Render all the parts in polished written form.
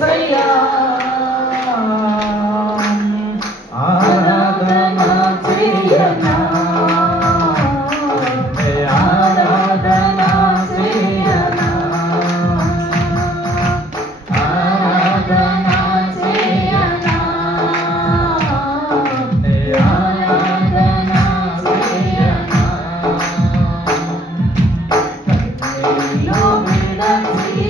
యేసయ్యా ఆరాధన చేయనా ఆరాధన చేయనా ఆరాధన చేయనా ఆరాధన చేయనా కన్నీలో విడచి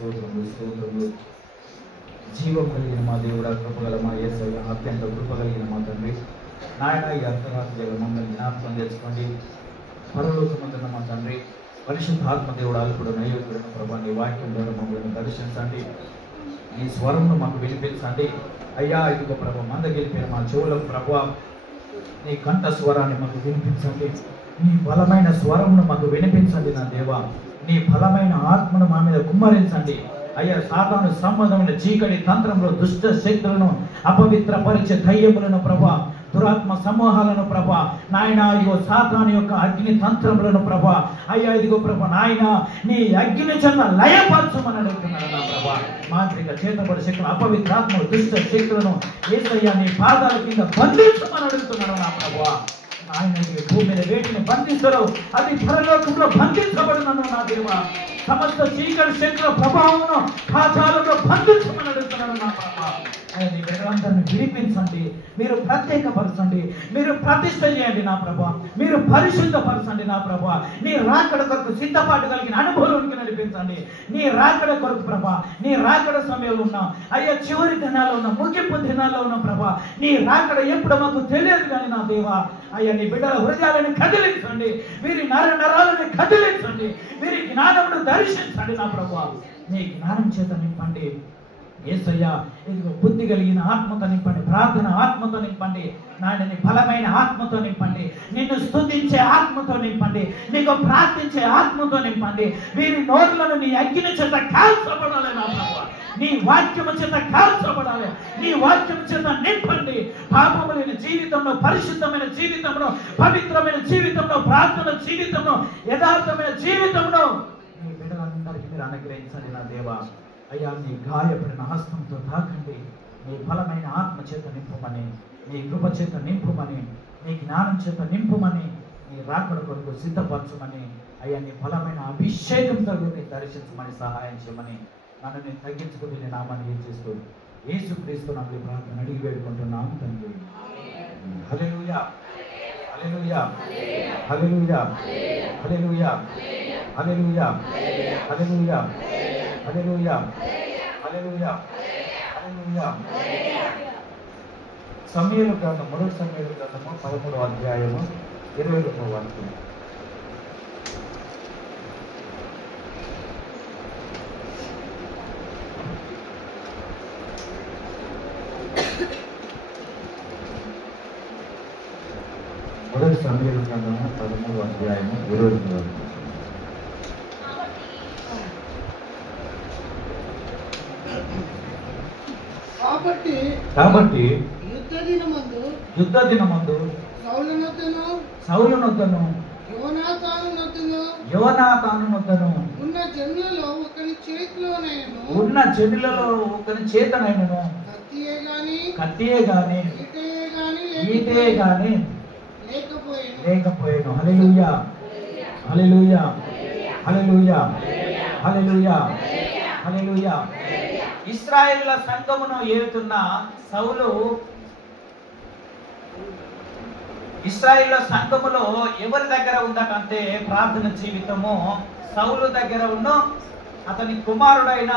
స్తోత్రములు స్తోత్రములు. జీవం కలిగిన మా దేవుడా, కృపగల మా యేసయ్య, అత్యంత కృప కలిగిన మా తండ్రి నాయన, ఈ అర్ధరాత్రి మమ్మల్ని జ్ఞాపకం తెచ్చుకోండి. పరలోకమందున్న మా తండ్రి, పరిశుద్ధాత్మ దేవుడు అల్పుడు నైవేద్యుడు ప్రభా, నీ వాక్యం ద్వారా మమ్మల్ని దర్శించండి. ఈ స్వరంను మాకు వినిపించండి అయ్యా. ఇదిగో ప్రభా, మంద గెలిపిన మా చెవులకు ప్రభా, నీ కంఠ స్వరాన్ని మాకు వినిపించండి. నీ బలమైన స్వరమును మాకు వినిపించండి నా దేవా. నీ బలమైన ఆత్మను మా మీద కుమ్మరించండి అయ్యా. సాతాను సంబంధమైన చీకటి తంత్రంలో దుష్ట శక్తులను, అపవిత్రపరిచే దయ్యములను ప్రభా, దురాత్మ సమూహాలను ప్రభా నాయన, ఇదిగో సాతాను యొక్క అగ్ని తంత్రములను ప్రభా అయ్యా, ఇదిగో ప్రభా నాయన, నీ అగ్ని చెంద లయపరచమని అడుగుతున్నాడు నా ప్రభా. మాంత్రిక చేతబడి శక్తులు, అపవిత్రాత్మ దుష్ట శక్తులను యేసయ్యా నీ పాదాల కింద బంధించమని అడుగుతున్నాడు నా ప్రభా. ఆయన భూమి మీద వేటిని బంధిస్తారో అది పరలోకంలో బంధించబడినను నా దేవా. సమస్త చీకటి శక్తుల ప్రభావమును పాతాళంలో బంధించమని అడుగుతున్నాను నా ప్రభా. ఆయన ఈ బిడ్డలందరినీ విడిపించండి, మీరు ప్రత్యేకపరచండి, మీరు ప్రతిష్ఠ చేయండి నా ప్రభా, మీరు పరిశుద్ధపరచండి నా ప్రభా. నీ రాకడ కొరకు సిద్ధపాటు కలిగిన అనుభవానికి నడిపించండి. నీ రాకడ కొరకు ప్రభా, నీ రాకడ సమయంలో ఉన్నాం అయ్యా, చివరి దినాల్లో ఉన్నాం, ముగింపు దినాల్లో ఉన్నాం ప్రభా. నీ రాకడ ఎప్పుడు మాకు తెలియదు కానీ నా దేవా అయ్యా, నీ బిడ్డల హృదయాలను కదిలించండి, వీరి నరాలను కదిలించండి, వీరి జ్ఞానమును దర్శించండి నా ప్రభా. నీ జ్ఞానం చేత నింపండి యేసయ్యా. ఇదిగో బుద్ధి కలిగిన ఆత్మతో నింపండి, ప్రార్థన ఆత్మతో నింపండి నాయన, బలమైన ఆత్మతో నింపండి, నిన్ను స్తుతించే ఆత్మతో నింపండి, నీకు ప్రార్థించే ఆత్మతో నింపండి. వీరి నోరులను నీ అగ్ని చేత కాల్చబడాలి నా ప్రభా. నీ వాక్యము చేత కాల్చబడాలి, నీ వాక్యము చేత నింపండి. పాపము లేని జీవితంలో, పరిశుద్ధమైన జీవితంలో, పవిత్రమైన జీవితంలో, ప్రార్థన జీవితంలో, యథార్థమైన జీవితంలో నీ బిడ్డలందరికీ మీరు అనుగ్రహించండి నా దేవా. అయ్యా, నీ గాయపడిన హస్తంతో తాకండి, నీ బలమైన ఆత్మ చేత నింపుమని, నీ కృప చేత నింపుమని, నీ జ్ఞానం చేత నింపుమని, నీ రాకడ కొరకు సిద్ధపరచమని అయ్యా, నీ బలమైన అభిషేకంతో నీ దర్శించమని సహాయం చేయమని నన్ను నేను తగ్గించుకుని నేను నామాన్ని ఏం చేస్తూ యేసుక్రీస్తు నామములో ప్రార్థన అడిగి వేడుకుంటున్నాను తండ్రి. హల్లెలూయా హల్లెలూయా హల్లెలూయా హల్లెలూయా హల్లెలూయా హల్లెలూయా హల్లెలూయా హల్లెలూయా హల్లెలూయా. సమూయేలు గ్రంథం, మొదటి సమూయేలు గ్రంథము 13వ అధ్యాయము 22వ వాక్యం. మొదటి సమూయేలు గ్రంథము 13వ అధ్యాయము 22వ వాక్యం. కాబట్టి యుద్ధ దినమందు సౌలునొద్దను యోనాతానునొద్దను ఉన్న జనులలో ఒకని చేతనైనను కత్తియే గాని ఈటే గాని లేకపోయేను. హల్లెలూయా హల్లెలూయా హల్లెలూయా హల్లెలూయా హల్లెలూయా. ఇశ్రాయేలుల సంఘమును ఏలుతున్న సౌలు, ఇశ్రాయేలుల సంఘములో ఎవరి దగ్గర ఉందటంటే ప్రార్థన జీవితము సౌలు దగ్గర ఉన్న అతని కుమారుడైన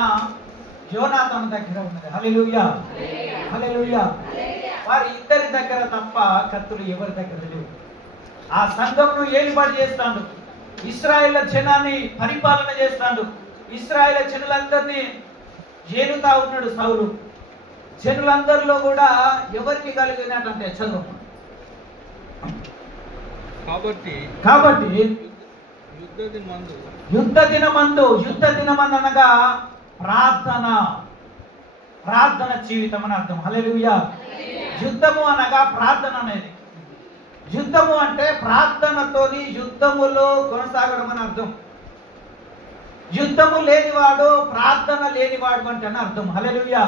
యోనాతాను దగ్గర ఉన్నది. హల్లెలూయా హల్లెలూయా. వారి ఇద్దరి దగ్గర తప్ప కత్తులు ఎవరి దగ్గర లేవు. ఆ సంఘమును ఏలుబడి చేస్తాడు, ఇశ్రాయేలుల జనాన్ని పరిపాలన చేస్తాడు, ఇశ్రాయేలు జనులందరినీ ఏలుతా ఉన్నాడు సౌలు. జనులందరిలో కూడా ఎవరికి కలిగినట్టంటే చదువు. కాబట్టి యుద్ధ దినమందు అనగా ప్రార్థన జీవితం అని అర్థం. హల్లెలూయా. యుద్ధము అనగా ప్రార్థన అనేది. యుద్ధము అంటే ప్రార్థనతోని యుద్ధములో కొనసాగడం అని అర్థం. యుద్ధము లేనివాడు ప్రార్థన లేనివాడు అంటే అర్థం. హల్లెలూయా.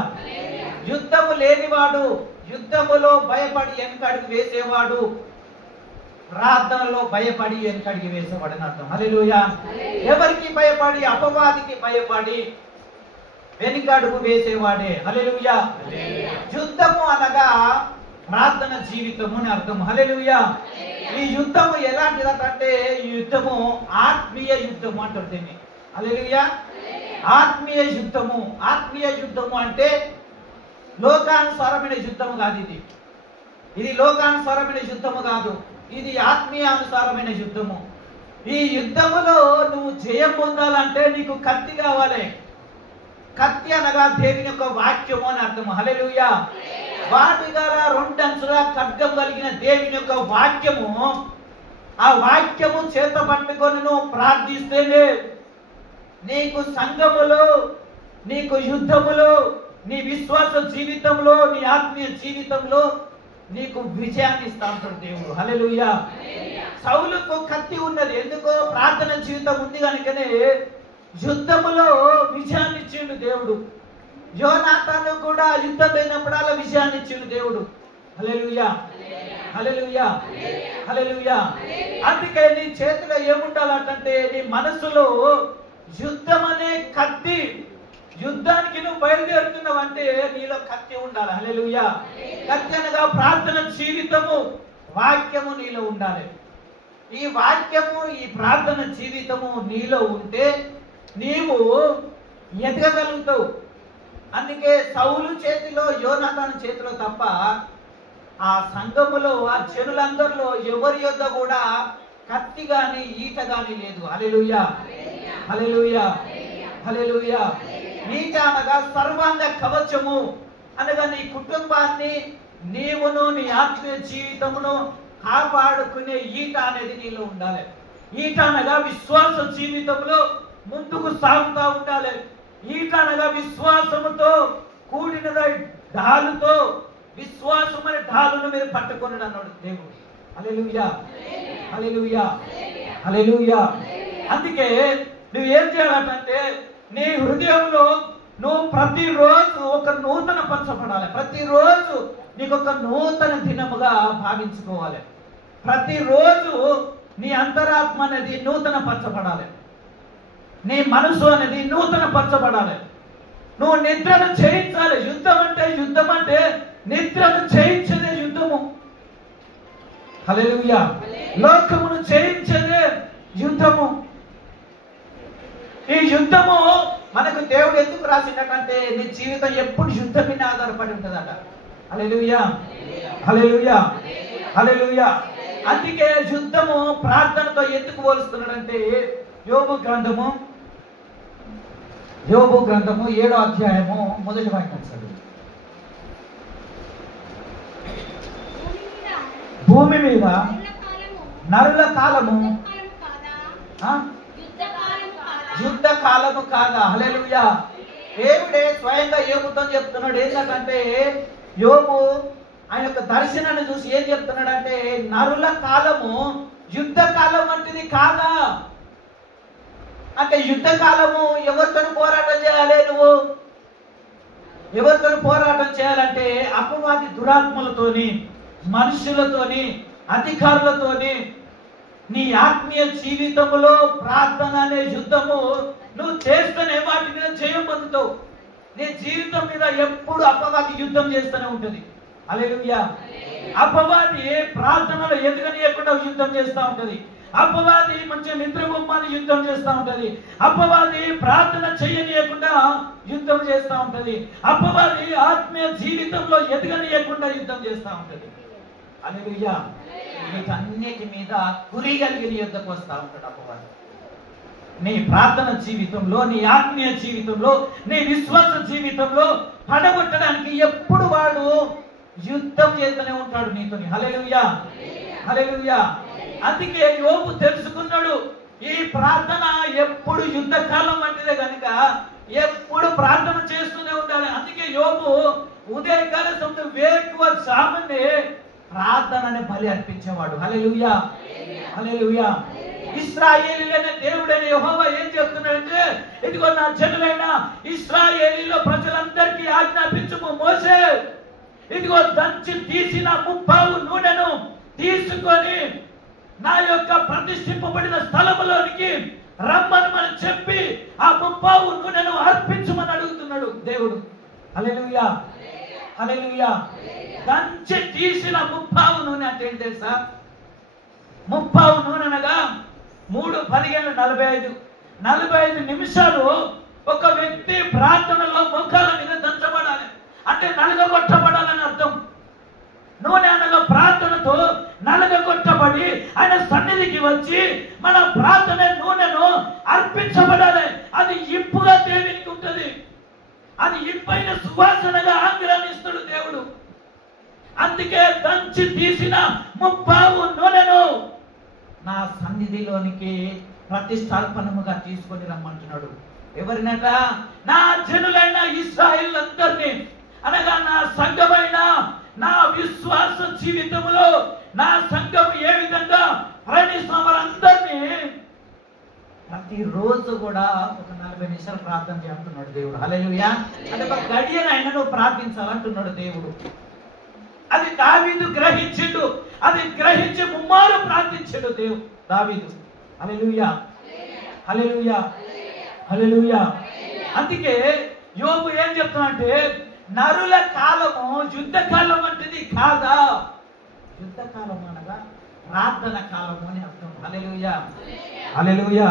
యుద్ధము లేనివాడు, యుద్ధములో భయపడి వెనకడికి వేసేవాడు, ప్రార్థనలో భయపడి వెనకడికి వేసేవాడు అని అర్థం. హల్లెలూయా. ఎవరికి భయపడి? అపవాదికి భయపడి వెనుకడుగు వేసేవాడే. హల్లెలూయా. యుద్ధము అనగా ప్రార్థన జీవితము అని అర్థం. హల్లెలూయా. ఈ యుద్ధము ఎలాంటిదంటే ఈ యుద్ధము ఆత్మీయ యుద్ధము అంటారు దీన్ని. హల్లెలూయా. ఆత్మీయ యుద్ధము. ఆత్మీయ యుద్ధము అంటే లోకానుసారమైన యుద్ధము కాదు. ఇది లోకానుసారమైన యుద్ధము కాదు, ఇది ఆత్మీయానుసారమైన యుద్ధము. ఈ యుద్ధములో నువ్వు జయం పొందాలంటే నీకు కత్తి కావాలి. కత్తి అనగా దేవుని యొక్క వాక్యము అని అర్థము. హల్లెలూయా. వాటి గల రెండంచుల ఖడ్గం కలిగిన దేవుని యొక్క వాక్యము, ఆ వాక్యము చేత పట్టుకొని నువ్వు ప్రార్థిస్తేనే నీకు సంఘములో, నీకు యుద్ధములో, నీ విశ్వాస జీవితంలో, నీ ఆత్మీయ జీవితంలో నీకు విజయాన్ని ఇస్తా ఉంటాడు దేవుడు. హల్లెలూయా. సౌలుకు కత్తి ఉన్నది, ఎందుకో ప్రార్థన జీవితం ఉంది కనుకనే యుద్ధములో విజయాన్ని ఇచ్చిండు దేవుడు. యోనాతాను కూడా యుద్ధం అయినప్పుడల్లా విజయాన్ని ఇచ్చిండు దేవుడు. హల్లెలూయా, హల్లెలూయా, హల్లెలూయా. అందుకే నీ చేతిలో ఏముండాలంటే నీ మనసులో యుద్ధం అనే కత్తి, యుద్ధానికి నువ్వు బయలుదేరుతున్నావు అంటే నీలో కత్తి ఉండాలి. హల్లెలూయా. కత్తి అనగా ప్రార్థన జీవితము, వాక్యము నీలో ఉండాలి. ఈ వాక్యము, ఈ ప్రార్థన జీవితము నీలో ఉంటే నీవు ఎదగగలుగుతావు. అందుకే సౌలు చేతిలో, యోనాతాను చేతిలో తప్ప ఆ సంఘములో, ఆ జనులందరిలో ఎవరి యొద్ద కూడా కత్తి గాని ఈట గాని లేదు. హల్లెలూయా, హల్లెలూయా, హల్లెలూయా. ఈట అనగా సర్వాంగ కవచము అనగా నీ కుటుంబాన్ని, నీవును నీ ఆత్మీయ జీవితమును కాపాడుకునే ఈట అనేది నీలో ఉండాలి. ఈట అనగా విశ్వాస జీవితంలో ముందుకు సాగుతూ ఉండాలి. ఈట అనగా విశ్వాసముతో కూడినదై ఢాలుతో, విశ్వాసమనే ఢాలును మీరు పట్టుకొని అన్నాడు దేవుడు. హల్లెలూయా, హల్లెలూయా, హల్లెలూయా. అందుకే నువ్వు ఏం చేయాలంటే నీ హృదయంలో నువ్వు ప్రతిరోజు ఒక నూతన పరచబడాలి. ప్రతిరోజు నీకు ఒక నూతన దినముగా భావించుకోవాలి. ప్రతిరోజు నీ అంతరాత్మ అనేది నూతన పరచబడాలి. నీ మనసు అనేది నూతన పరచబడాలి. నువ్వు నిద్రను చేయించాలి. యుద్ధం అంటే నిద్రను చేయించేదే యుద్ధము. హల్లెలూయా. లోకమును చేయించేదే యుద్ధము. ఈ యుద్ధము మనకు దేవుడు ఎందుకు రాసిందంటే నీ జీవితం ఎప్పుడు యుద్ధం మీద ఆధారపడి ఉంటుందట. హల్లెలూయా, హల్లెలూయా, హల్లెలూయా. అందుకే యుద్ధము ప్రార్థనతో ఎందుకు పోలుస్తున్నాడంటే యోబు గ్రంథము 7వ అధ్యాయము 1వ వాక్యం చదువు. భూమి మీద నరుల కాలము యుద్ధ కాలము కాదా? హల్లెలూయా. దేవుడే స్వయంగా యోబుతో చెప్తున్నాడు. ఏంటంటే యోబు ఆయన యొక్క దర్శనాన్ని చూసి ఏం చెప్తున్నాడంటే నరుల కాలము యుద్ధ కాలం వంటిది కాదా అంటే యుద్ధ కాలము ఎవరితో పోరాటం చేయాలి? నువ్వు ఎవరితో పోరాటం చేయాలంటే అపవాది దురాత్మలతోని, మనుషులతోని, అధికారులతోని. నీ ఆత్మీయ జీవితంలో ప్రార్థన అనే యుద్ధము నువ్వు చేస్తేనే వాటి మీద జయం పొందుతావు. నీ జీవితం మీద ఎప్పుడు అపవాది యుద్ధం చేస్తూనే ఉంటుంది. హల్లెలూయా. అపవాది ప్రార్థనలో ఎదగనీయకుండా యుద్ధం చేస్తూ ఉంటది. అపవాది మంచి నిద్రబొమ్మని యుద్ధం చేస్తూ ఉంటది. అపవాది ప్రార్థన చేయనీయకుండా యుద్ధం చేస్తూ ఉంటది. అపవాది ఆత్మీయ జీవితంలో ఎదగనీయకుండా యుద్ధం చేస్తూ ఉంటది. హల్లెలూయా. వీటన్నిటి మీద గురి కలిగిన యుద్ధకు వస్తూ ఉంటాడు అపవాది. నీ ప్రార్థన జీవితంలో, నీ ఆత్మీయ జీవితంలో, నీ విశ్వాస జీవితంలో పడగొట్టడానికి ఎప్పుడు వాడు యుద్ధం చేస్తూనే ఉంటాడు నీతోని. హల్లెలూయా, హల్లెలూయా. అందుకే యోబు తెలుసుకున్నాడు ఈ ప్రార్థన ఎప్పుడు యుద్ధ కాలం వంటిదే కనుక ఎప్పుడు ప్రార్థన చేస్తూనే ఉండాలి. అందుకే యోబు ఉదయకాల సమయం వేకువ జామునే ప్రార్థనని బలి అర్పించేవాడు. హల్లెలూయా, హల్లెలూయా. ఇశ్రాయేలీయులైన దేవుడైన యెహోవా ఏం చెప్తున్నాడంటే ఇదిగో నా జనులైన ఇశ్రాయేలీయుల ప్రజలందరికీ ఆజ్ఞాపించుము మోసే, ఇదిగో దంచి తీసిన 30 నూనెను తీసుకొని నా యొక్క ప్రతిష్ఠింపబడిన స్థలములోనికి రమ్మని మనం చెప్పి ఆ 30 నూనెను అర్పించమని అడుగుతున్నాడు దేవుడు. హల్లెలూయా, హల్లెలూయా. దంచి తీసిన 30 నూనె అంటే ఏంటి తెలుసా? 30 నూనె అనగా 3 15 45 నిమిషాలు ఒక వ్యక్తి ప్రార్థనలో మోకాల మీద దంచబడాలి అంటే నలుగగొట్టబడాలని అర్థం. నూనె అనగా ప్రార్థనతో నలుగగొట్టబడి ఆయన సన్నిధికి వచ్చి మన ప్రార్థన నూనెను అర్పించబడాలి. అది ఇంపుగా దేవునికి ఉంటుంది. అది ఇంపైన సువాసనగా ఆగ్రహిస్తాడు దేవుడు. అందుకే దంచి తీసిన ముప్పావు నూనెను నా సన్నిధిలోనికి ప్రతిష్టార్పణముగా తీసుకొని రమ్మంటున్నాడు. ఎవరినట? నా జనులైన ఇశ్రాయేలు అందరినీ, అనగా నా సంఘమైన నా విశ్వాస జీవితంలో నా సంఘం ఏ విధంగా ప్రయాణిస్తున్న వారందరినీ ప్రతిరోజు కూడా ఒక 40 నిమిషాలు ప్రార్థన చేస్తున్నాడు దేవుడు. హల్లెలూయా. అంటే ఒక గడియను ఆయన నువ్వు ప్రార్థించాలంటున్నాడు దేవుడు. అది దావీదు గ్రహించిండు. అది గ్రహించి ముమ్మారు ప్రార్థించాడు దావీదు. హల్లెలూయా, హల్లెలూయా, హల్లెలూయా. అందుకే యోబు ఏం చెప్తున్నా, నరుల కాలము యుద్ధ కాలం వంటిది కాదా. యుద్ధ కాలం అనగా ప్రార్థన కాలము అని అర్థం. హల్లెలూయా, హల్లెలూయా,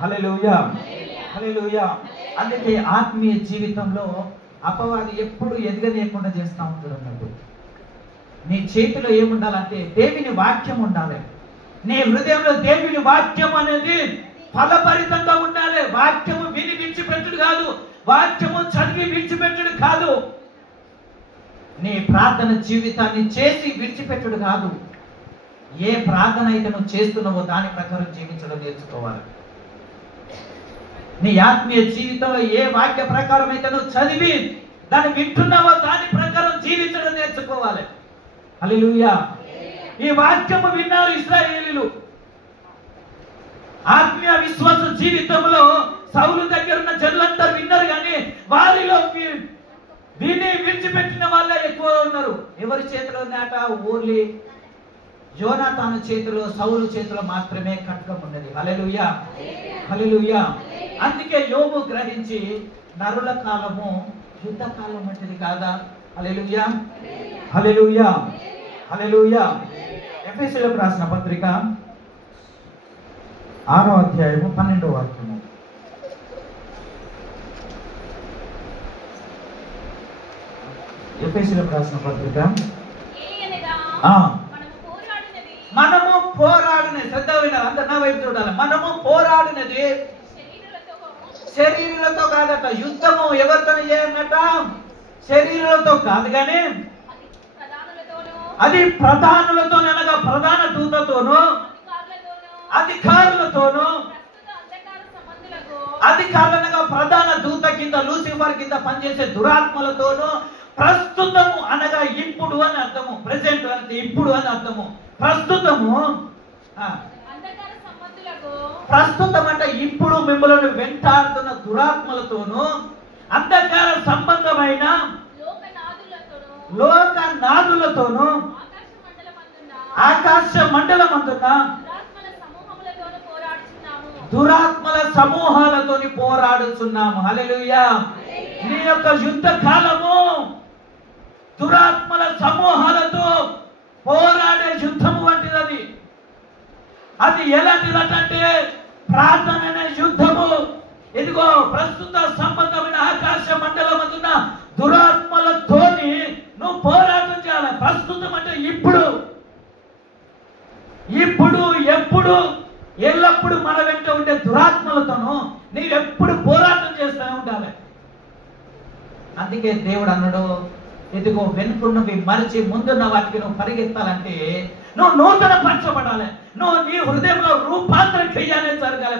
హల్లెలూయా, హల్లెలూయా. అందుకే ఆత్మీయ జీవితంలో అపవాది ఎప్పుడు ఎదగనీయకుండా చేస్తూ ఉంటాడు అన్నట్టు. నీ చేతిలో ఏముండాలంటే దేవుని వాక్యం ఉండాలి. నీ హృదయంలో దేవుని వాక్యం అనేది ఫలభరితంగా ఉండాలి. వాక్యము విని విడిచిపెట్టుడు కాదు, వాక్యము చదివి విడిచిపెట్టుడు కాదు, నీ ప్రార్థన జీవితాన్ని చేసి విడిచిపెట్టుడు కాదు. ఏ ప్రార్థన అయితే నువ్వు చేస్తున్నావో దాని ప్రకారం జీవించడం నేర్చుకోవాలి. నీ ఆత్మీయ జీవితంలో ఏ వాక్య ప్రకారం అయితే నువ్వు చదివి దాన్ని వింటున్నావో దాని ప్రకారం జీవించడం నేర్చుకోవాలి. హల్లెలూయా. ఈ వాక్యము విన్నారు ఇశ్రాయేలీయులు. ఆత్మీయ విశ్వాస జీవితంలో సౌలు దగ్గర ఉన్న జనులందరూ విన్నారు, కానీ వారిలో విని విడిచిపెట్టిన వాళ్ళే ఎక్కువ ఉన్నారు. ఎవరి చేతిలో ఉన్నాట? ఓన్లీ యోనాతాను చేతిలో, సౌలు చేతిలో మాత్రమే ఖడ్గం ఉన్నది. హల్లెలూయా, హల్లెలూయా. అందుకే యోబు గ్రహించి నరుల కాలము యుద్ధ కాలం వంటిది కాదా. హల్లెలూయా, హల్లెలూయా, హల్లెలూయా. ఎఫెసీయులకు రాసిన పత్రిక 6వ అధ్యాయము 12వ వాక్యము. ఎఫెసీయులకు రాసిన పత్రిక మనము పోరాడినది, శ్రద్ధ వినాలి, అందరు నా వైపు చూడాలి. మనము పోరాడినది శరీరులతో కాదట. యుద్ధము ఎవరితో చేయనట? శరీరులతో కాదు, కానీ అది ప్రధానులతో, అనగా ప్రధాన దూతతోను, అధికారులతోను, అధికారులనగా ప్రధాన దూత కింద లూసిఫర్ కింద పనిచేసే దురాత్మలతోను, ప్రస్తుతము అనగా ఇప్పుడు అని అర్థము. ప్రెసెంట్ అంటే ఇప్పుడు అని అర్థము. ప్రస్తుతము, ప్రస్తుతం అంటే ఇప్పుడు మిమ్మల్ని వెంటాడుతున్న దురాత్మలతోను, అంధకార సంబంధమైన లోకనాదులతోను, ఆకాశ మండలమందున దురాత్మల సమూహాలతోని పోరాడుచున్నాము. హల్లెలూయా. నీ యొక్క యుద్ధ కాలము దురాత్మల సమూహాలతో పోరాడే యుద్ధము వంటిది. అది ఎలాంటిదంటే ప్రార్థన అనే యుద్ధము. ఇదిగో ప్రస్తుత సంబంధమైన ఆకాశ మండలమందున దురాత్మలతోని నువ్వు పోరాటం చేయాలి. ప్రస్తుతం అంటే ఇప్పుడు, ఇప్పుడు, ఎప్పుడు, ఎల్లప్పుడు మన వెంట ఉండే దురాత్మలతోనూ నీవెప్పుడు పోరాటం చేస్తూనే ఉండాలి. అందుకే దేవుడు అన్నాడు, ఇదిగో వెనుకున్నవి మరిచి ముందున్న వాటికి నువ్వు పరిగెత్తాలంటే నువ్వు నూతన పరచబడాలి. నువ్వు నీ హృదయంలో రూపాంతర క్రియ అనేది జరగాలి.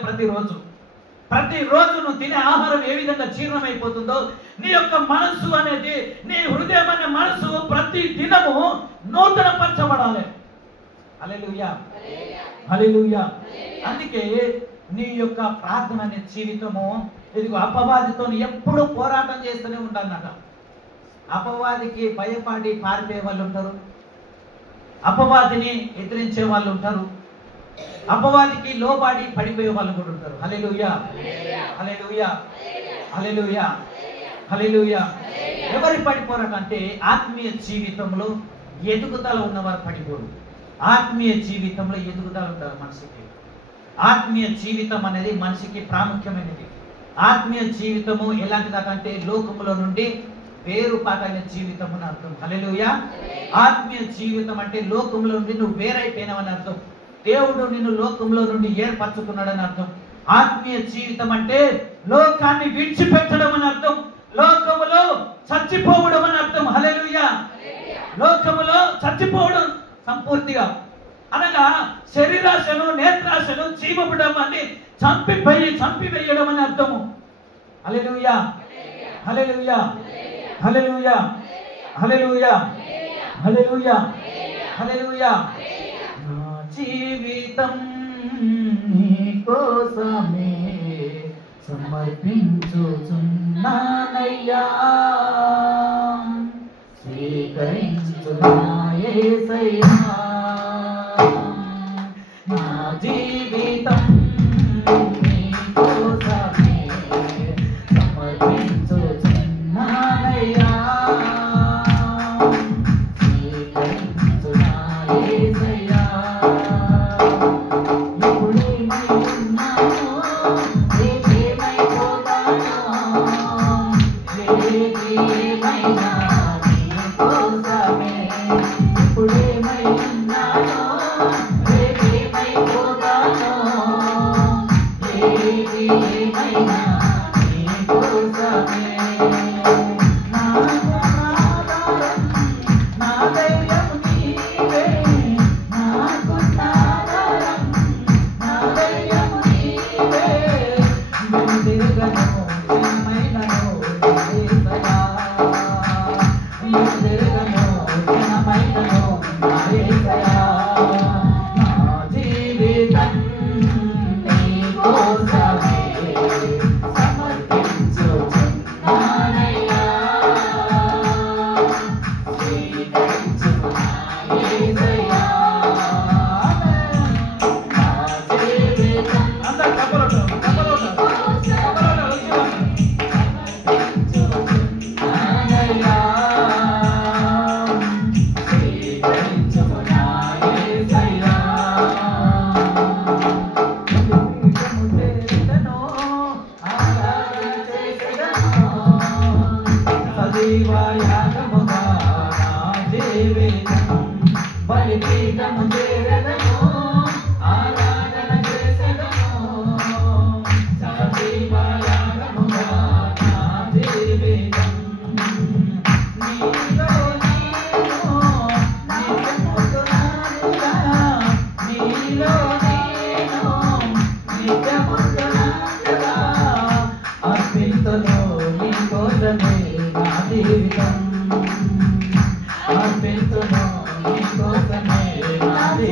ప్రతిరోజు నువ్వు తినే ఆహారం ఏ విధంగా జీర్ణమైపోతుందో నీ యొక్క మనసు అనేది, నీ హృదయం అనే మనసు ప్రతి దినము నూతన పరచబడాలి. హల్లెలూయా, హల్లెలూయా. అందుకే నీ యొక్క ప్రార్థన అనే జీవితము ఇదిగో అపవాదితో ఎప్పుడు పోరాటం చేస్తూనే ఉండాలన్నట. అపవాదికి భయపడి పారిపోయే వాళ్ళు ఉంటారు, అపవాదిని ఎదిరించే వాళ్ళు ఉంటారు, అపవాదికి లోబడి పడిపోయే వాళ్ళు కూడా ఉంటారు. హల్లెలూయా, హల్లెలూయా, హల్లెలూయా, హల్లెలూయా. ఎవరు పడిపోరాటంటే ఆత్మీయ జీవితంలో ఎదుగుదల ఉన్నవారు పడిపోరు. ఆత్మీయ జీవితంలో ఎదుగుదల ఉంటారు మనిషికి. ఆత్మీయ జీవితం అనేది మనిషికి ప్రాముఖ్యమైనది. ఆత్మీయ జీవితము ఎలాంటిదంటే లోకములో నుండి వేరుపాటైన జీవితం అని అర్థం. హల్లెలూయా. ఆత్మీయ జీవితం అంటే లోకంలో నుండి నువ్వు వేరైపోయినావని అర్థం. దేవుడు నిన్ను లోకంలో నుండి ఏర్పరచుకున్నాడని అర్థం. ఆత్మీయ జీవితం అంటే లోకాన్ని విడిచిపెట్టడం అని అర్థం. లోకములో చచ్చిపోవడం అని అర్థం. హల్లెలూయా. లోకములో చచ్చిపోవడం సంపూర్తిగా అనగా శరీరాశను నేత్రాశను జీవపడమని చంపివేయడం అని అర్థము. హల్లెలూయా. హల్లెలూయా. హల్లెలూయా. హల్లెలూయా. హల్లెలూయా. హల్లెలూయా. నా జీవితం నీ కోసమే సమర్పించుచున్నానయ్యా, స్వీకరించు నా యేసయ్యా. నా జీవితం నీ కోసమే సమర్పించుచున్నానయ్యా, స్వీకరించు నా యేసయ్యా. ఇప్పుడేమై ఉన్నానో రేపేమైపోతానో, ఏమైనా నీ కోసమే. ఇప్పుడేమై ఉన్నానో రేపేమైపోతానో, ఏమైనా నీ కోసమే. నా ధైర్యం నీవే, నాకున్న ఆధారం, నా ధైర్యం నీవే. వెనుదిరగను జనమైనను యేసయ్యా, వెనుదిరగను జనమైనను యేసయ్యా. నా జీవితం నీ కోసమే సమర్పించుచున్నానయ్యా, స్వీకరించు నా యేసయ్యా. నా జీవితం అందరూ సమర్పించుచున్నానయ్యా, స్వీకరించు నా యేసయ్యా. సజీవయాగముగా నా జీవితం బలిపీఠము చేరెదను, ఆరాధన చేసెదను. సజీవయాగముగా నా జీవితం నీలో నేను నిత్యముందునానుగా, నీలో నేను నిత్యముందునానుగా. అర్పింతును నీ కోసమే నా జీవితం, అర్పింతును నీ కోసమే నా జీవితం.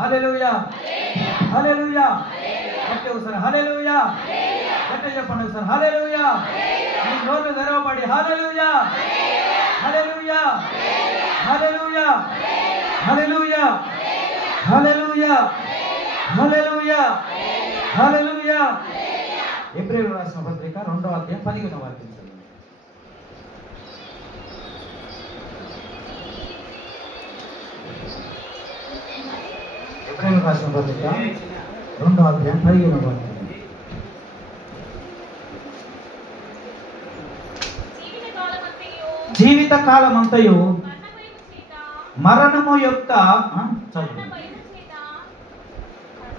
హల్లెలూయా, హల్లెలూయా. ఓకే ఒకసారి హల్లెలూయా, గట్టిగా చెప్పండి ఒకసారి హల్లెలూయా. మీ నోరు తెరవబడి హల్లెలూయా, హల్లెలూయా, హల్లెలూయా, హల్లెలూయా, హల్లెలూయా, హల్లెలూయా, హల్లెలూయా. హెబ్రీయులకు రాసిన పత్రిక 2వ అధ్యాయం 15వ వాక్యం చదవండి. హెబ్రీయులకు రాసిన పత్రిక 2వ అధ్యాయం 15వ వాక్యం. జీవిత కాలమంతయు మరణము యొక్క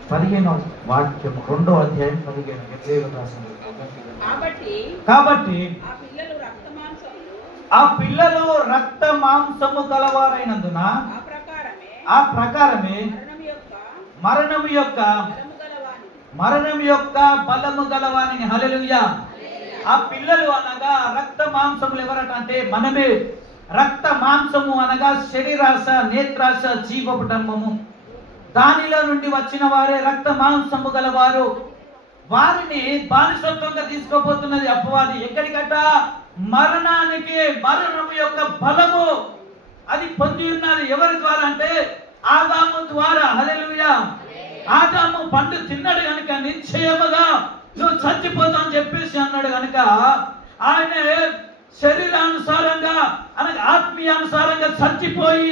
15వ వాక్యం 2వ అధ్యాయం 15 హెబ్రీయులకు రాసిన. కాబట్టి ఆ పిల్లలు రక్త మాంసము గలవారైనందున ఆ ప్రకారమే మరణం యొక్క బలము గలవాని. హల్లెలూయా. ఆ పిల్లలు అనగా రక్త మాంసములు ఎవరట అంటే మనమే. రక్త మాంసము అనగా శరీరాశ, నేత్రాశ, జీవపు డంబము, దానిలో నుండి వచ్చిన వారే రక్త మాంసము గలవారు. వారిని బానిసత్వంగా తీసుకోబోతున్నది అపవాది. ఎక్కడికట? మరణానికి. మరణము యొక్క బలము అది పొంది ఉన్నది ఎవరి ద్వారా అంటే ఆదాము ద్వారా. హల్లెలూయా. ఆదాము పండు తిన్నాడు కనుక నిశ్చయముగా నువ్వు చచ్చిపోతావు అని చెప్పేసి అన్నాడు కనుక ఆయన శరీరానుసారంగా అనగా ఆత్మీయానుసారంగా చచ్చిపోయి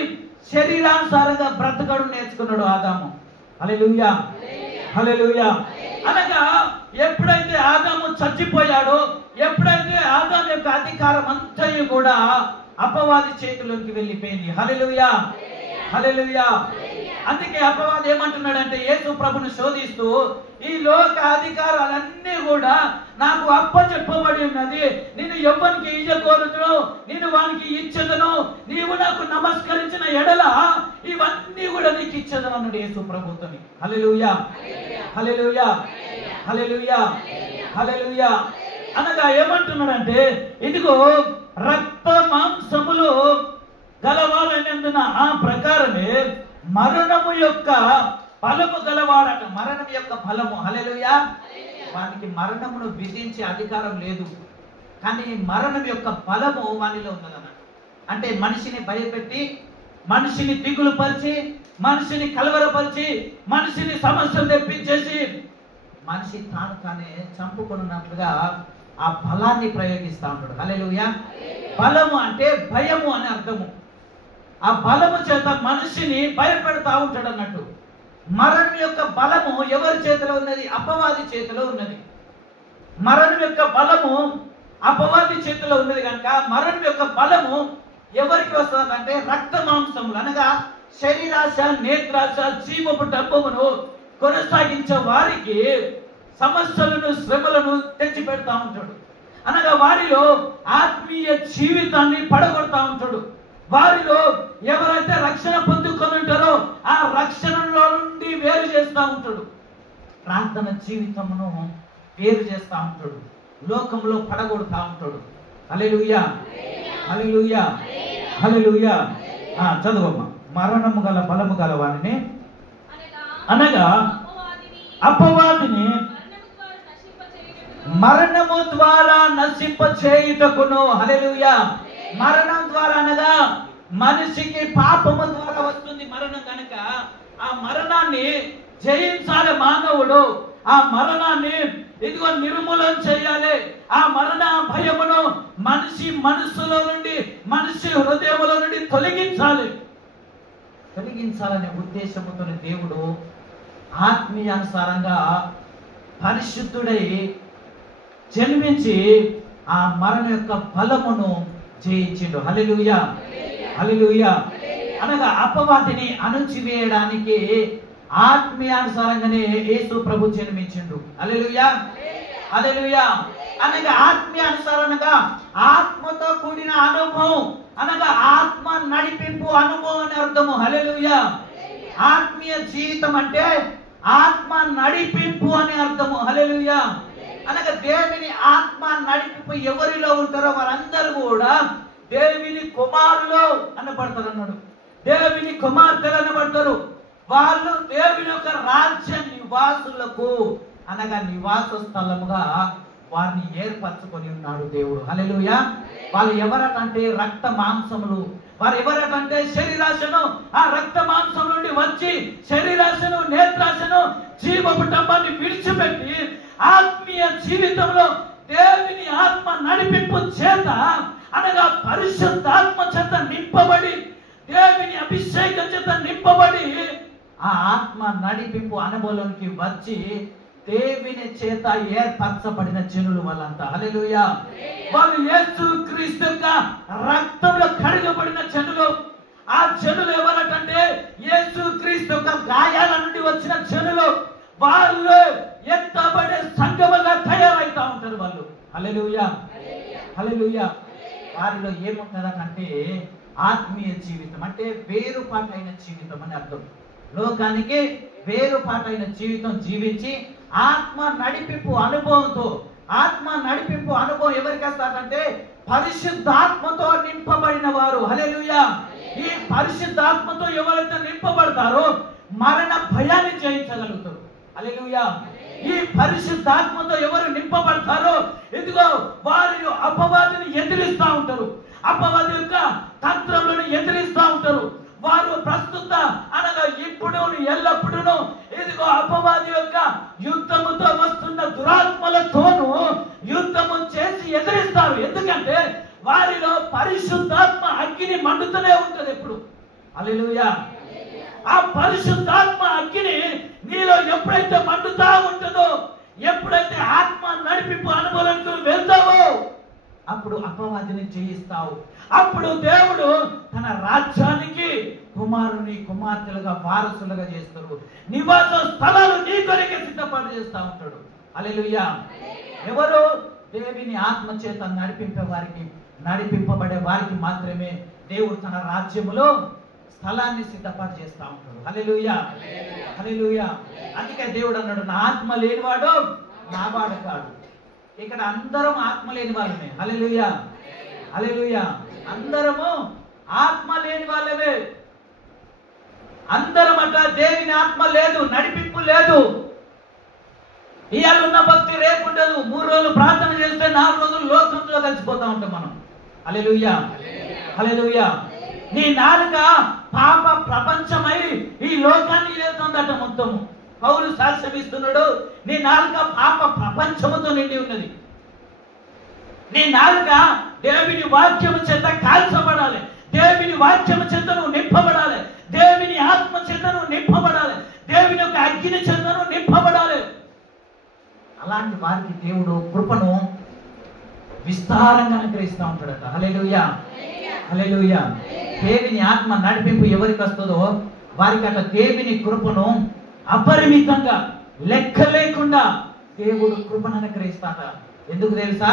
శరీరానుసారంగా బ్రతకడు నేర్చుకున్నాడు ఆదాము. హల్లెలూయా, హల్లెలూయా. అనగా ఎప్పుడైతే ఆదాము చచ్చిపోయాడో, ఎప్పుడైతే ఆదాము యొక్క అధికారం అంతయు కూడా అపవాది చేతిలోకి వెళ్ళిపోయింది. హల్లెలూయా, హల్లెలూయా. అందుకే అపవాది ఏమంటున్నాడంటే యేసు ప్రభుని శోధిస్తూ ఈ లోక అధికారాలన్నీ కూడా నాకు అప్పచెప్పబడి ఉన్నది, నేను ఎవ్వరికి ఇయ్యకూడదు, నేను వానికి ఇచ్చేదను, నీవు నాకు నమస్కరించిన ఎడల ఇవన్నీ కూడా నీకు ఇచ్చేదను అన్నాడు యేసు ప్రభుతోని. హల్లెలూయా, హల్లెలూయా, హల్లెలూయా, హల్లెలూయా. అనగా ఏమంటున్నాడంటే ఇదిగో రక్త మాంసములు గలవారైనందున ఆ ప్రకారమే మరణము యొక్క బలము గలవాడట. మరణం యొక్క బలము. హల్లెలూయా. వానికి మరణమును విధించే అధికారం లేదు, కానీ మరణం యొక్క బలము వానిలో ఉన్నదన్నమాట. అంటే మనిషిని భయపెట్టి, మనిషిని దిగులు పరిచి, మనిషిని కలవరపరిచి, మనిషిని సమస్యలు తెప్పించేసి మనిషి తాను తానే చంపుకున్నట్లుగా ఆ బలాన్ని ప్రయోగిస్తూ ఉంటాడు. హల్లెలూయా. బలము అంటే భయము అని అర్థము. ఆ బలము చేత మనిషిని భయపెడతా ఉంటాడు అన్నట్టు. మరణం యొక్క బలము ఎవరి చేతిలో ఉన్నది? అపవాది చేతిలో ఉన్నది. మరణం యొక్క బలము అపవాది చేతిలో ఉన్నది కనుక మరణం యొక్క బలము ఎవరికి వస్తుందంటే రక్త మాంసములు అనగా శరీరాశ, నేత్రాశ, జీవపు డంబమును కొనసాగించే వారికి సమస్యలను, శ్రమలను తెచ్చి పెడతా ఉంటాడు. అనగా వారిలో ఆత్మీయ జీవితాన్ని పడగొడతా ఉంటాడు. వారిలో ఎవరైతే రక్షణ పొందుకొని ఉంటారో ఆ రక్షణలో నుండి వేరు చేస్తూ ఉంటాడు. ప్రార్థన జీవితమును వేరు చేస్తూ ఉంటాడు. లోకంలో పడగొడతా ఉంటాడు. హల్లెలూయా, హల్లెలూయా, హల్లెలూయా. చదువమ్మ. మరణము గల బలము గల వానిని అనగా అపవాదిని మరణము ద్వారా నశింప చేయుటకును. హల్లెలూయా. మరణం ద్వారా అనగా మనిషికి పాపము ద్వారా వస్తుంది మరణం కనుక ఆ మరణాన్ని జయించాలి మానవుడు. ఆ మరణాన్ని ఇదిగో నిర్మూలన చేయాలి. ఆ మరణ భయమును మనిషి మనస్సులో నుండి, మనిషి హృదయములో నుండి తొలగించాలనే ఉద్దేశంతో దేవుడు ఆత్మీయానుసారంగా పరిశుద్ధుడై జన్మించి ఆ మరణ యొక్క బలమును జయించిండు. హల్లెలూయా, హల్లెలూయా. అనగా అపవాదిని అణచివేయడానికి ఆత్మీయానుసారంగానే యేసు ప్రభు జన్మించిండు. హల్లెలూయా, హల్లెలూయా. అనగా ఆత్మీయానుసారంగా ఆత్మతో కూడిన అనుభవం అనగా ఆత్మ నడిపింపు అనుభవం అని అర్థము. హల్లెలూయా. ఆత్మీయ జీవితం అంటే ఆత్మ నడిపింపు అని అర్థము. హల్లెలూయా. అనగా దేవుని ఆత్మ నడిపింపు ఎవరిలో ఉంటారో వారందరూ కూడా దేవుని కుమారులు అనబడతారు అన్నాడు. దేవుని కుమార్తెలు అనబడతారు. వాళ్ళు దేవుని యొక్క రాజ్య నివాసులకు అనగా నివాస స్థలముగా వారిని ఏర్పరచుకొని ఉన్నాడు దేవుడు. హల్లెలూయా. వాళ్ళు ఎవరకంటే రక్త మాంసములు. వారు ఎవరకంటే శరీరాశను, ఆ రక్త మాంసం నుండి వచ్చి శరీరాశను, నేత్రాశను, జీవపు డబ్బాన్ని విడిచిపెట్టి ఆత్మీయ జీవితంలో దేవుని ఆత్మ నడిపింపు చేత అనగా పరిశుద్ధాత్మ చేత నింపబడి, దేవుని అభిషేకం చేత నింపబడి ఆ ఆత్మ నడిపింపు అనుభవంలోకి వచ్చి దేవుని చేత ఏర్పరచబడిన జనులు వాళ్ళంతా. హల్లెలూయా. వాళ్ళు యేసు క్రీస్తు యొక్క రక్తంలో కడగబడిన జనులు. ఆ జనులు ఎవరంటే యేసు క్రీస్తు యొక్క గాయాల నుండి వచ్చిన జనులు. వాళ్ళు ఎత్తబడే సంఘముగా తయారైతా ఉంటారు వాళ్ళు. హల్లెలూయా. హల్లెలూయా. వారిలో ఏముంటదంటే ఆత్మీయ జీవితం అంటే వేరుపాటైన జీవితం అని అర్థం. లోకానికి వేరుపాటైన జీవితం జీవించి ఆత్మ నడిపింపు అనుభవంతో, ఆత్మ నడిపింపు అనుభవం ఎవరికి వస్తారంటే పరిశుద్ధాత్మతో నింపబడిన వారు. హల్లెలూయా. ఈ పరిశుద్ధాత్మతో ఎవరైతే నింపబడతారో మరణ భయాన్ని జయించగలుగుతారు. హల్లెలూయా. ఈ పరిశుద్ధాత్మతో ఎవరు నింపబడతారో ఇదిగో వారు అపవాదిని ఎదిరిస్తూ ఉంటారు. అపవాది యొక్క తంత్రములను ఎదిరిస్తూ ఉంటారు. వారు ప్రస్తుత అనగా ఇప్పుడు ఎల్లప్పుడూ ఇదిగో అపవాది యొక్క యుద్ధముతో వస్తున్న దురాత్మలతోనూ యుద్ధము చేసి ఎదిరిస్తారు. ఎందుకంటే వారిలో పరిశుద్ధాత్మ అగ్ని మండుతూనే ఉంటది ఎప్పుడు. హల్లెలూయా. ఆ పరిశుద్ధాత్మ అగ్ని నీలో ఎప్పుడైతే మండుతా ఉంటుందో, ఎప్పుడైతే ఆత్మ నడిపింపు అనుభవానికి వెళ్తావో అప్పుడు అపవాదిని జయిస్తావు. అప్పుడు దేవుడు తన రాజ్యానికి కుమారుని కుమార్తెలుగా వారసులుగా చేస్తారు. నివాస స్థలాలు నీ కొరకే సిద్ధపాటు చేస్తా ఉంటాడు. హల్లెలూయా. ఎవరు? దేవుని ఆత్మ చేత నడిపింపే వారికి, నడిపింపబడే వారికి మాత్రమే దేవుడు తన రాజ్యములో స్థలాన్ని సిద్ధపాటు చేస్తా ఉంటాడు. హల్లెలూయా. హల్లెలూయా. అందుకే దేవుడు అన్నాడు, నా ఆత్మ లేనివాడు నా వాడు కాదు. ఇక్కడ అందరం ఆత్మ లేని వాళ్ళమే. హల్లెలూయా. హల్లెలూయా. అందరము ఆత్మ లేని వాళ్ళమే. అందరం అట దేవుని ఆత్మ లేదు, నడిపింపు లేదు. ఇవాళ ఉన్న భక్తి రేపు ఉండదు. 3 రోజులు ప్రార్థన చేస్తే 4 రోజులు లోకంలో కలిసిపోతా ఉంటాం మనం. హల్లెలూయా. హల్లెలూయా. నీ నాలుక పాప ప్రపంచమై ఈ లోకాన్ని ఏలుతుందట మొత్తము. పౌలు సాక్ష్యం ఇస్తున్నాడు, నీ నాలుక పాప ప్రపంచముతో నిండి ఉన్నది. నీ నాలుక దేవుని వాక్యము చేత కాల్చబడాలి. దేవుని వాక్యము చేత నువ్వు నింపబడాలి. దేవుని ఆత్మ చేత నువ్వు నింపబడాలి. దేవుని యొక్క అగ్ని చేత నువ్వు నింపబడాలి. అలాంటి వారికి దేవుడు కృపను విస్తారంగా అనుగ్రహిస్తూ ఉంటాడట. హల్లెలూయా. హల్లెలూయా. దేవుని ఆత్మ నడిపింపు ఎవరికి వస్తుందో వారికి అట దేవుని కృపను అపరిమితంగా లెక్క లేకుండా దేవుడు కృపను అనుగ్రహిస్తాట. ఎందుకు తెలుసా?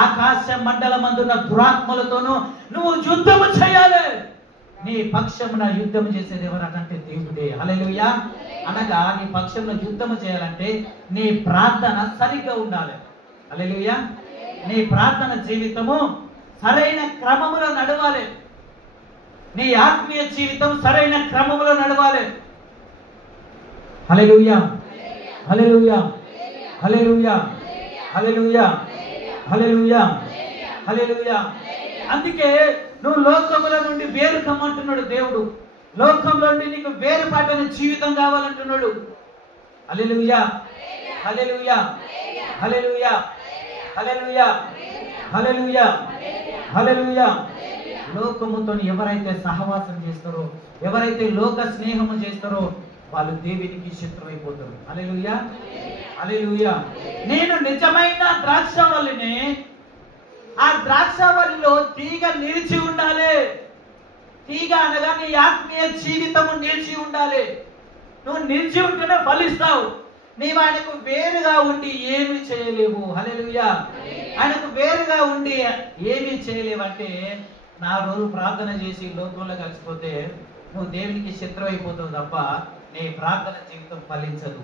ఆకాశ మండలమందున్న దురాత్మలతోనూ నువ్వు యుద్ధము చేయాలి. నీ పక్షమున యుద్ధము చేసేది ఎవరంటే దేవుడే. హల్లెలూయా. అనగా నీ పక్షంలో యుద్ధము చేయాలంటే నీ ప్రార్థన సరిగ్గా ఉండాలి. హల్లెలూయా. నీ ప్రార్థన జీవితము సరైన క్రమములో నడవాలి. నీ ఆత్మీయ జీవితం సరైన క్రమములో నడవాలి. హల్లెలూయా. హల్లెలూయా. హల్లెలూయా. హల్లెలూయా. హల్లెలూయా. హల్లెలూయా. అందుకే నువ్వు లోకముల నుండి వేరు కమ్మంటున్నాడు దేవుడు. లోకంలో నుండి నీకు వేరుపాటైన జీవితం కావాలంటున్నాడు. హల్లెలూయా. హల్లెలూయా. హల్లెలూయా. హల్లెలూయా. హల్లెలూయా. హల్లెలూయా. లోకముతో ఎవరైతే సహవాసం చేస్తారో, ఎవరైతే లోక స్నేహము చేస్తారో వాళ్ళు దేవునికి శత్రువైపోతారు. హల్లెలూయా. హల్లెలూయా. నేను నిజమైన ద్రాక్షవల్లిని. ఆ ద్రాక్షవల్లిలో తీగ నిలిచి ఉండాలి. తీగ అనగా నీ ఆత్మీయ జీవితము నిలిచి ఉండాలి. నువ్వు నిలిచి ఉంటేనే ఫలిస్తావు. నీవు ఆయనకు వేరుగా ఉండి ఏమి చేయలేవు. హల్లెలూయా. ఆయనకు వేరుగా ఉండి ఏమి చేయలేవంటే 4 రోజులు ప్రార్థన చేసి లోకంలో కలిసిపోతే నువ్వు దేవునికి శత్రువు అయిపోతావు తప్ప నీ ప్రార్థన జీవితం ఫలించదు.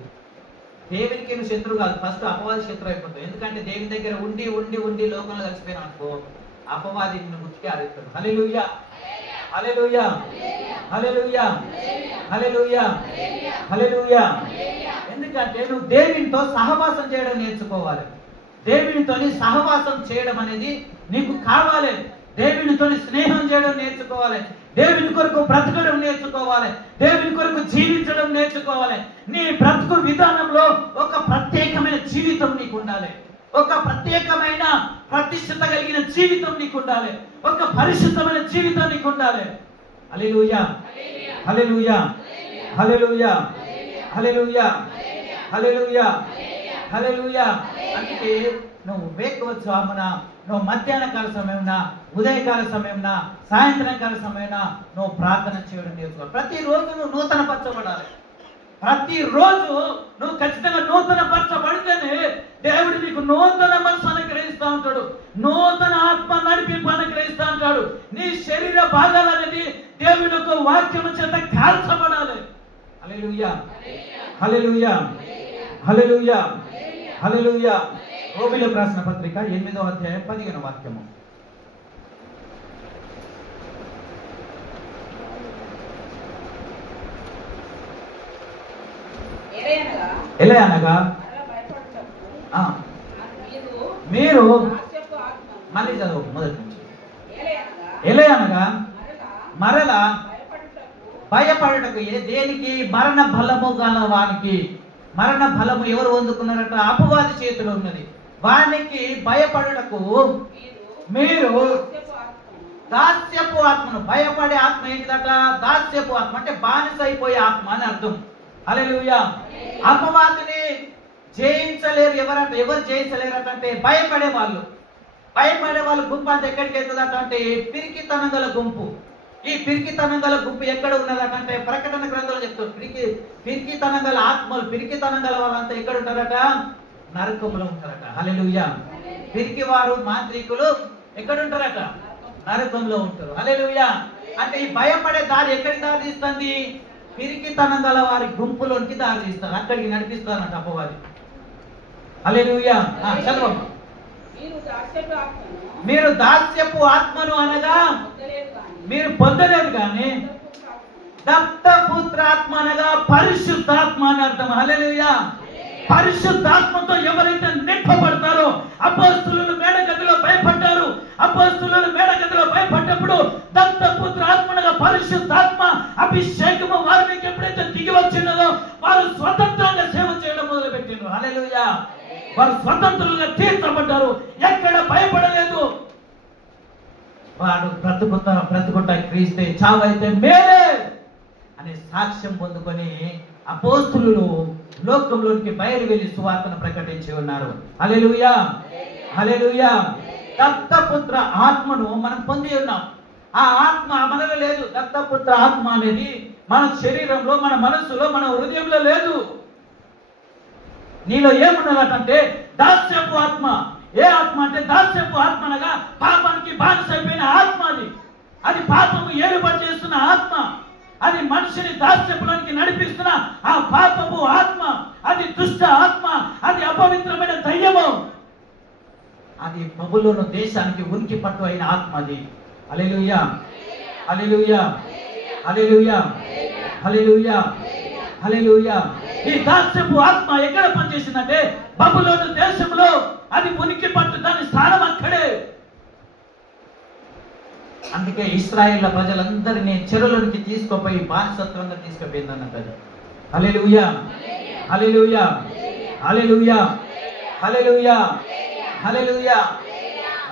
దేవునికి నువ్వు శత్రువు కాదు, ఫస్ట్ అపవాది శత్రువు అయిపోతావు. ఎందుకంటే దేవుని దగ్గర ఉండి ఉండి ఉండి లోకంలో కలిసిపోయినా అనుకో అపవాది నిన్ను ముట్టుకి ఆరేస్తాడు. హల్లెలూయా. హల్లెలూయా, హల్లెలూయా, హల్లెలూయా, హల్లెలూయా. ఎందుకంటే నువ్వు దేవునితో సహవాసం చేయడం నేర్చుకోవాలి. దేవునితోని సహవాసం చేయడం అనేది నీకు కావాలి. దేవునితోని స్నేహం చేయడం నేర్చుకోవాలి. దేవుని కొరకు బ్రతకడం నేర్చుకోవాలి. దేవుని కొరకు జీవించడం నేర్చుకోవాలి. నీ బ్రతుకు విధానంలో ఒక ప్రత్యేకమైన జీవితం నీకు ఉండాలి. ఒక ప్రత్యేకమైన ప్రతిష్ఠత కలిగిన జీవితం నీకు ఉండాలి. ఒక పరిశుద్ధమైన జీవితం నీకు ఉండాలి. హల్లెలూయా, హల్లెలూయా, హల్లెలూయా, హల్లెలూయా, హల్లెలూయా, హల్లెలూయా. అందుకే నువ్వు వేకువచ్చామున, నువ్వు మధ్యాహ్న కాల సమయంన, ఉదయకాల సమయంన, సాయంత్రకాల సమయంన నువ్వు ప్రార్థన చేయడం నేర్చుకో. ప్రతిరోజు నువ్వు నూతన పరచబడాలి. ప్రతిరోజు నువ్వు ఖచ్చితంగా నూతన పరచబడితేనే దేవుడు నీకు నూతన మనసు అనుగ్రహిస్తూ ఉంటాడు. నూతన ఆత్మ నడిపింపు అనుగ్రహిస్తూ ఉంటాడు. నీ శరీర భాగాలనేది దేవుని యొక్క వాక్యము చేత కాల్చబడాలి. హల్లెలూయా, హల్లెలూయా, హల్లెలూయా, హల్లెలూయా. రోమీయులకు రాసిన పత్రిక 8వ అధ్యాయం 15వ వాక్యము. ఎలా అనగా మీరు మళ్ళీ చదువు మొదటి నుంచి. ఎలా అనగా మరలా భయపడటకు, దేనికి? మరణ బలము గల వానికి. మరణ బలము ఎవరు పొందుకున్నారట? అపవాది చేతిలో ఉన్నది. వానికి భయపడటకు మీరు దాస్యపు ఆత్మను, భయపడే ఆత్మ ఏంటిదట? దాస్యపు ఆత్మ అంటే బానిస అయిపోయే ఆత్మ అని అర్థం. హల్లెలూయా. అపవాదిని జయించలేరు ఎవరంటే, ఎవరు జయించలేరట అంటే భయపడే వాళ్ళు. భయపడే వాళ్ళు గుంపు అంతా ఎక్కడికి వెళ్తుందట అంటే పిరికితనం గల గుంపు. ఈ పిరికితనం గల గుంపు ఎక్కడ ఉన్నదట అంటే ప్రకటన గ్రంథంలో చెప్తారు. పిరికితనం గల ఆత్మలు, పిరికితనం గల వాళ్ళంతా ఎక్కడ ఉంటారట? నరకంలో ఉంటారట. హల్లెలూయా. పిరికి వారు, మాంత్రికులు ఎక్కడ ఉంటారట? నరకంలో ఉంటారు. హల్లెలూయా. అంటే ఈ భయపడే దారి ఎక్కడికి దారి తీస్తుంది? పిరికితనం గల వారి గుంపులోనికి దారి తీస్తారు. అక్కడికి నడిపిస్తారంట అపవాది. హల్లెలూయా. చదవమ్మా. మీరు దాస్యపు ఆత్మను అనగా మీరు పొందలేదు కానీ దత్తపుత్రాత్మ అనగా పరిశుద్ధాత్మ అని అర్థం. హల్లెలూయా. పరిశుద్ధాత్మతో ఎవరైతే నింపబడతారో, అపోస్తలులు మేడగదిలో భయపడ్డారు. అపోస్తలులు మేడగదిలో భయపడ్డప్పుడు దత్తపుత్ర ఆత్మనగా పరిశుద్ధాత్మ అభిషేకము వారి మీకు ఎప్పుడైతే దిగి వచ్చినదో వారు స్వతంత్రంగా సేవ చేయడం మొదలు పెట్టిండ్రు. హల్లెలూయా. వారు స్వతంత్రులుగా తీర్చబడ్డారు. ఎక్కడ భయపడలేదు. వాడు బ్రతుకుంటా క్రీస్తే, చావైతే మేలే అనే సాక్ష్యం పొందుకొని అపోస్తలులు లోకంలోనికి బయలు వెళ్ళి సువార్తను ప్రకటించి ఉన్నారు. హల్లెలూయా, హల్లెలూయా. దత్తపుత్ర ఆత్మను మనం పొంది ఉన్నాం. ఆ ఆత్మ మనలో లేదు. దత్తపుత్ర ఆత్మ అనేది మన శరీరంలో, మన మనస్సులో, మన హృదయంలో లేదు. నీలో ఏమున్నదంటే దాస్యపు ఆత్మ. ఏ ఆత్మ అంటే దాస్యపు ఆత్మ అనగా పాపానికి బానిస అయిపోయిన ఆత్మ. అది పాపము ఏలుబడి చేస్తున్న ఆత్మ. అది మనిషిని దాస్యపులోనికి నడిపిస్తున్న ఆ పాపపు ఆత్మ. అది దుష్ట ఆత్మ. అది అపవిత్రమైన దయ్యము. అది బబులోను దేశానికి ఉనికి పట్టు అయిన ఆత్మ అది. హల్లెలూయా, హల్లెలూయా, హల్లెలూయా, హల్లెలూయా, హల్లెలూయా. ఈ దాస్యపు ఆత్మ ఎక్కడ పనిచేసిందంటే బబులోను దేశంలో. అది ఉనికి పట్టు, దాని స్థానం అక్కడే. అందుకే ఇశ్రాయేల్ ప్రజలందరినీ చెరువులోనికి తీసుకుపోయి బానిసత్వంగా తీసుకుపోయింది అన్నది. హల్లెలూయా, హల్లెలూయా, హల్లెలూయా, హల్లెలూయా, హల్లెలూయా,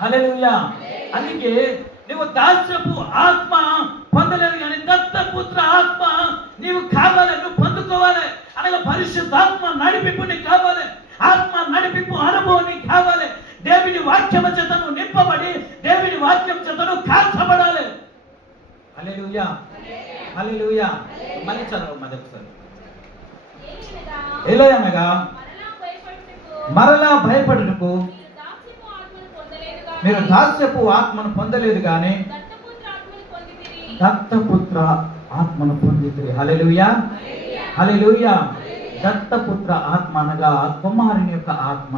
హల్లెలూయా. అందుకే నువ్వు దాస్యపు ఆత్మ పొందలేదు కానీ దత్తపుత్ర ఆత్మ నీవు కావాలి, నువ్వు పొందుకోవాలి. అనగా పరిశుద్ధాత్మ నడిపింపు నీకు కావాలి. ఆత్మ నడిపింపు అనుభవం నీకు కావాలి. దేవుని వాక్యం చేతను నింపబడి దేవుని వాక్యం చేతను కాల్చబడాలి. హల్లెలూయా, హల్లెలూయా. మళ్ళీ చదవ మొదటిసారి. ఎలా అనగా మరలా భయపడుటకు మీరు దాస్యపు ఆత్మను పొందలేదు కానీ దత్తపుత్ర ఆత్మను పొందితిరి. హల్లెలూయా, హల్లెలూయా. దత్తపుత్ర ఆత్మ అనగా కుమారుని యొక్క ఆత్మ.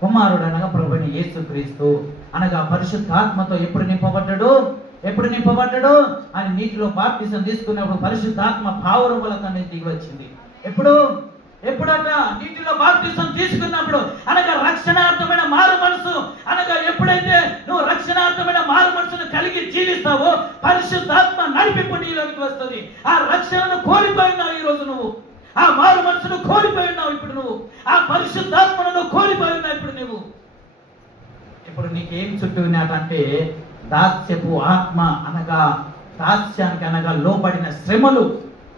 కుమారుడు అనగా ప్రభువైన యేసుక్రీస్తు అనగా పరిశుద్ధాత్మతో ఎప్పుడు నింపబడ్డాడు? ఎప్పుడు నింపబడ్డాడు? ఆయన నీటిలో బాప్తిసం తీసుకున్నప్పుడు పరిశుద్ధాత్మ పావురం వల్ల తన దిగి వచ్చింది. ఎప్పుడట? నీటిలో బాప్తిసం తీసుకున్నప్పుడు. అనగా రక్షణార్థమైన మారు మనసు. అనగా ఎప్పుడైతే నువ్వు రక్షణార్థమైన మారు మనసును కలిగి జీవిస్తావో పరిశుద్ధాత్మ నడిపింపు నీలోకి వస్తుంది. ఆ రక్షణను కోల్పోయినావు ఈరోజు నువ్వు. ఆ మారు మనసును కోల్పోయినావు ఇప్పుడు నువ్వు. ఆ పరిశుద్ధాత్మను కోల్పోయినావు ఇప్పుడు నువ్వు. ఇప్పుడు నీకేం చుట్టూ ఉన్నదంటే దాస్యపు ఆత్మ, అనగా దాస్యానికి అనగా లోబడిన శ్రమలు.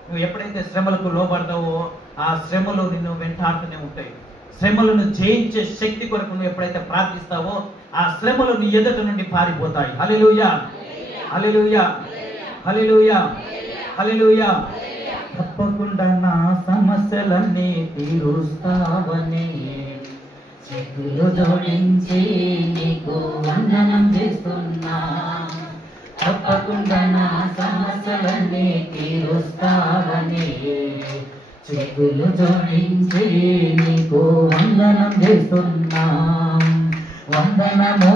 నువ్వు ఎప్పుడైతే శ్రమలకు లోబడతావో ఆ శ్రమలు నిన్ను వెంటాడుతూనే ఉంటాయి. శ్రమలను జయించే శక్తి కొరకు నువ్వు ఎప్పుడైతే ప్రార్థిస్తావో ఆ శ్రమలు నీ ఎదుట నుండి పారిపోతాయి. హల్లెలూయా, హల్లెలూయా, హల్లెలూయా, హల్లెలూయా. తప్పకుండా నా సమస్యలన్నీ తీరుస్తావని చేతులు జోడించి నీకు వందనం చేస్తున్నా. తప్పకుండా నా సమస్యలన్నీ తీరుస్తావని చేతులు జోడించి నీకు వందనం చేస్తున్నా. వందనమో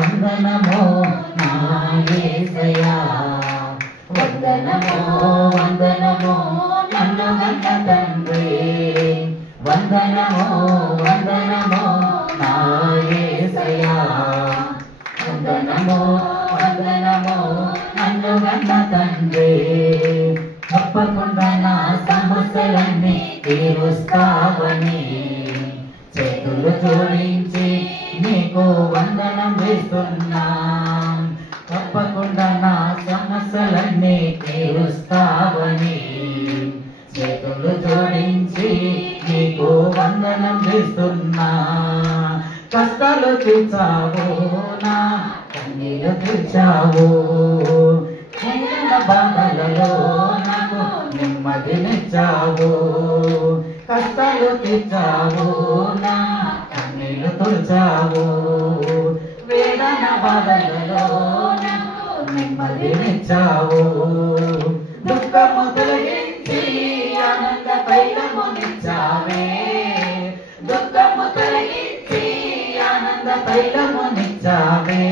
వందనమో నా యేసయ్యా, వందనమో వందనమో నన్ను కన్న తండ్రి, వందనమో వందనమో నా యేసయ్యా, వందనమో వందనమో నన్ను కన్న తండ్రి. తప్పకుండా నా సమస్యలన్నీ తీరుస్తావని చేతులు జోడించి నీకు వందనం చేస్తున్నా. తప్పకుండా నా సమస్యలన్నీ తీరుస్తావని చేతులు జోడించి నీకు వందనం చేస్తున్నా. కష్టాలు తీర్చావు, నా కన్నీరు తీర్చావు, బాధలలో నాకు నెమ్మదినిచ్చావు. కష్టాలు తీర్చావు, నా కన్నీరు తుడిచావు, వేదన బాధలలో నాకు నెమ్మదినిచ్చావు. దుఃఖము తొలగించి ఆనంద తైలమునిచ్చావే, దుఃఖము తొలగించి ఆనంద తైలమునిచ్చావే.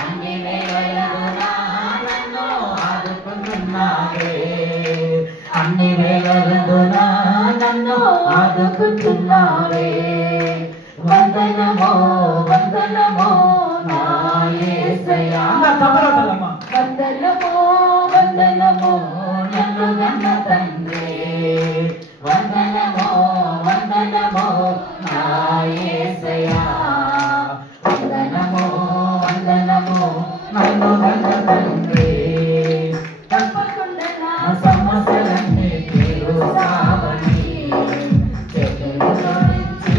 అన్ని వేళలోనా నన్ను ఆదుకుంటున్నావే, అన్ని వేళలోనా నన్ను ఆదుకుంటున్నావే. వందనమో వందనమో నా యేసయ్యా, వందనమో వందనమో నన్ను కన్న తండ్రి, వందనమో వందనమో నా యేసయ్యా, వందనమో వందనమో నన్ను కన్న తండ్రి. తప్పకుండా నా సమస్యలన్నీ తీరుస్తావని చేతులు జోడించి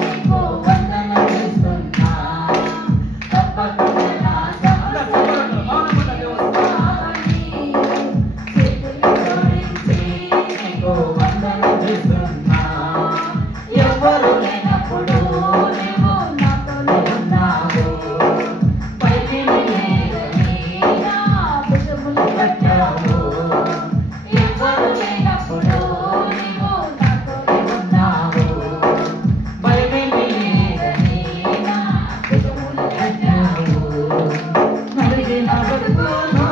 నీకు వందనం చేస్తున్నా. తప్పకుండా నా సమస్యలన్నీ తీరుస్తావని చేతులు జోడించి నీకు వందనం చేస్తున్నా. ఎవరు లేనప్పుడు నీవు నాతోనే ఉన్నావు, పైకి లేదని నా భుజములు కట్టావు. ఎవరు లేనప్పుడు నీవు నాతోనే ఉన్నావు, పైకి లేదని నా భుజములు కట్టావు. నలిగిన బ్రతుకును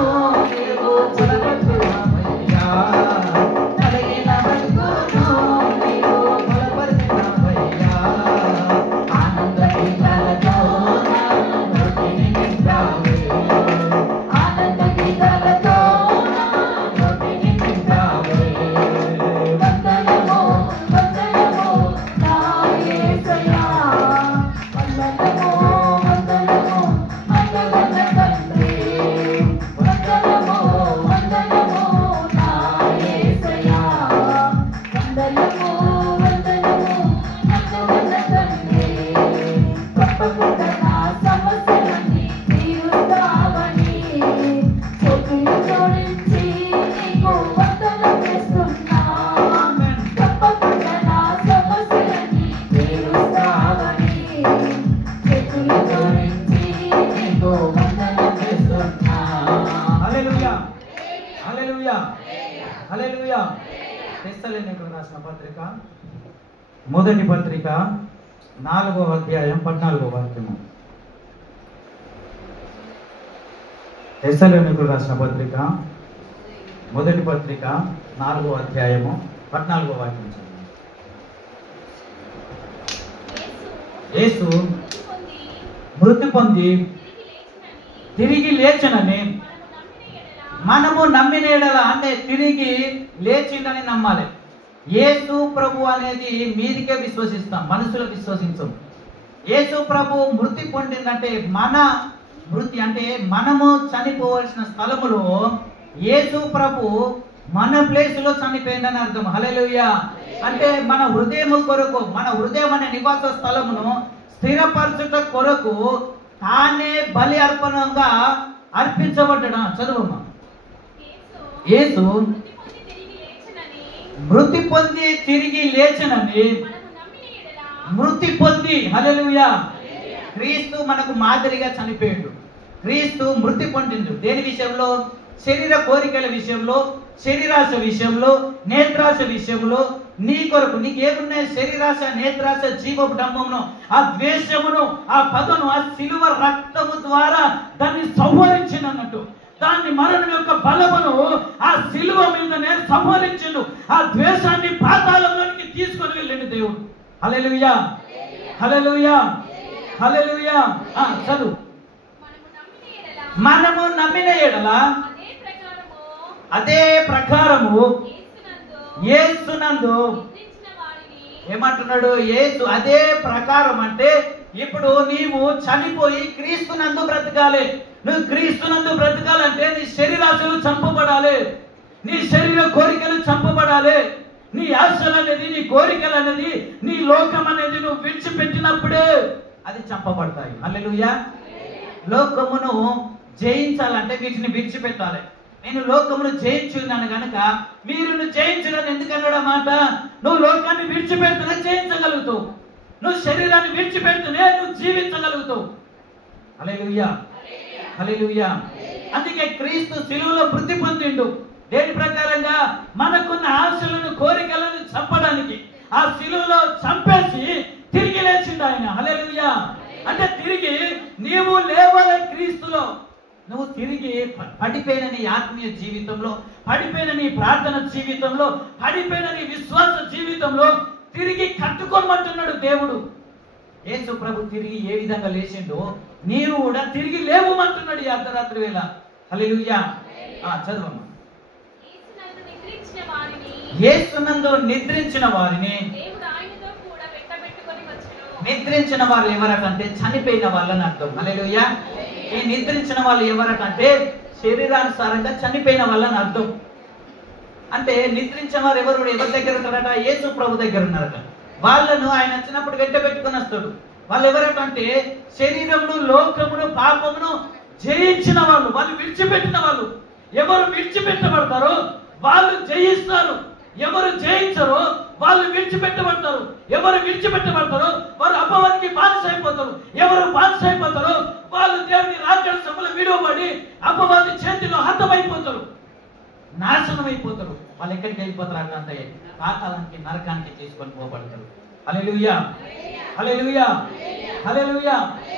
నీవు చలపట్టున్నావయ్యా, నలిగిన బ్రతుకును నీవు బలపరిచినావయ్యా. ఆనంద గీతాలతో నా నోటిని నింపావే, ఆనంద గీతాలతో నా నోటిని నింపావే. వందనమో వందనమో నా యేసయ్యా, వందనమో వందనమో నన్ను కన్న తండ్రి, వందనమో వందనమో నా యేసయ్యా, వందనమో వందనమో నన్ను కన్న తండ్రి. తప్పకుండా నా సమస్యలన్నీ తీరుస్తావని చేతులు జోడించి నీకు వందనం చేస్తున్నా. తప్పకుండా నా సమస్యలన్నీ తీరుస్తావని చేతులు జోడించి నీకు వందనం చేస్తున్నా. హల్లెలూయా, హల్లెలూయా, హల్లెలూయా. తెస్సలోనికీయులకు రాసిన పత్రిక మొదటి పత్రిక 4వ అధ్యాయం 14వ వాక్యము. తెస్సలోనికీయులకు రాసిన పత్రిక మొదటి పత్రిక 4వ అధ్యాయము 14వ వాక్యం చదవండి. యేసు మృతి పొంది తిరిగి లేచినని మనము నమ్మిన ఎడల, అంటే తిరిగి లేచిండని నమ్మాలి. యేసు ప్రభు అనేది మీదికే విశ్వసిస్తాం, మనుషులు విశ్వసించం. యేసు ప్రభు మృతి పొందిందంటే మన మృతి అంటే మనము చనిపోవలసిన స్థలములో యేసు ప్రభు మన ప్లేసులో చనిపోయిందని అర్థం. హల్లెలూయా. అంటే మన హృదయము కొరకు, మన హృదయం అనే నివాస స్థలమును స్థిరపరచుట కొరకు తానే బలి అర్పణంగా అర్పించబడ్డా. చదువమ్మా. యేసు మృతి పొంది తిరిగి లేచనని మృతి పొంది, హల్లెలూయా, క్రీస్తు మనకు మాదిరిగా చనిపోయాడు. క్రీస్తు మృతి పొందిండు. దేని విషయంలో? శరీర కోరికల విషయంలో, శరీరాశ విషయంలో, నేత్రాశ విషయంలో. నీ కొరకు నీకు ఏమున్నాయి? శరీరాశ, నేత్రాశ, జీవపు డంబమును, ఆ ద్వేషమును, ఆ పదను, ఆ సిలువ రక్తము ద్వారా దాన్ని సంహరించినట్టు, దాన్ని మరణం యొక్క బలమును ఆ సిలువ మీదనే సంహరించిండు. ఆ ద్వేషాన్ని పాతాళంలోనికి తీసుకొని వెళ్ళండి దేవుడు. హల్లెలూయా, హల్లెలూయా, హల్లెలూయా. చదువు. మనము నమ్మిన ఎడల అదే ప్రకారము యేసునందు ఏమంటున్నాడు? యేసు అదే ప్రకారం అంటే ఇప్పుడు నీవు చనిపోయి క్రీస్తునందు బ్రతకాలి. నువ్వు క్రీస్తునందు బ్రతకాలంటే నీ శరీరాశలు చంపబడాలి, నీ శరీర కోరికలు చంపబడాలి, నీ ఆశలు అనేది, నీ కోరికలు అనేది, నీ లోకం అనేది నువ్వు విడిచిపెట్టినప్పుడే అది చంపబడతాయి. హల్లెలూయా. లోకమును జయించాలంటే వీటిని విడిచిపెట్టాలి. నేను లోకమును జయించున్నాను కనుక మీరు జయించడానికి ఎందుకన్నాడు మాట? నువ్వు లోకాన్ని విడిచిపెడితేనే జయించగలుగుతావు, నువ్వు శరీరాన్ని విడిచిపెడితేనే నువ్వు జీవించగలుగుతావు. హల్లెలూయా, హల్లెలూయా. అందుకే క్రీస్తు సిలువలో మృతి పొందిండు. దేని ప్రకారంగా? మనకున్న ఆశలను, కోరికలను చంపడానికి. ఆ సిలువలో చంపేసి తిరిగి లేచిండు ఆయన. హల్లెలూయా. అంటే తిరిగి నీవు లేవాలి క్రీస్తులో. నువ్వు తిరిగి పడిపోయిన నీ ఆత్మీయ జీవితంలో, పడిపోయిన నీ ప్రార్థన జీవితంలో, పడిపోయిన నీ విశ్వాస జీవితంలో తిరిగి కట్టుకోమంటున్నాడు దేవుడు. యేసు ప్రభు తిరిగి ఏ విధంగా లేచిండో నీవు కూడా తిరిగి లేవమంటున్నాడు ఈ అర్ధరాత్రి వేళ. హల్లెలూయా. చదవమ్మా. యేసునందు నిద్రించిన వారిని, నిద్రించిన వాళ్ళు ఎవరకంటే చనిపోయిన వాళ్ళని అర్థం. హల్లెలూయా. ఈ నిద్రించిన వాళ్ళు ఎవరకంటే శరీరానుసారంగా చనిపోయిన వాళ్ళని అర్థం. అంటే నిద్రించిన వారు ఎవరు? ఎవరి దగ్గర ఉన్నారట? యేసు ప్రభు దగ్గర ఉన్నారట. వాళ్ళను ఆయన వచ్చినప్పుడు వెంట పెట్టుకుని వస్తాడు. వాళ్ళు ఎవరకంటే శరీరమును, లోకమును, పాపమును జయించిన వాళ్ళు, వాళ్ళు విడిచిపెట్టిన వాళ్ళు. ఎవరు విడిచిపెట్టబడతారో వాళ్ళు జయిస్తారు, ఎవరు జయించరో వాళ్ళు విడిచిపెట్టబడతారు. ఎవరు విడిచిపెట్టబడతారో వారు అపవాదికి బానిస అయిపోతారు. ఎవరు బానిస అయిపోతారో వాళ్ళు దేవుని రాజ్య సభలో విడవబడి అపవాది చేతిలో హతమైపోతారు, నాశనం అయిపోతారు. వాళ్ళు ఎక్కడికి వెళ్ళిపోతారు అంటే పాతాళానికి, నరకానికి తీసుకొని పోబడతారు. హల్లెలూయా, హల్లెలూయా, హల్లెలూయా.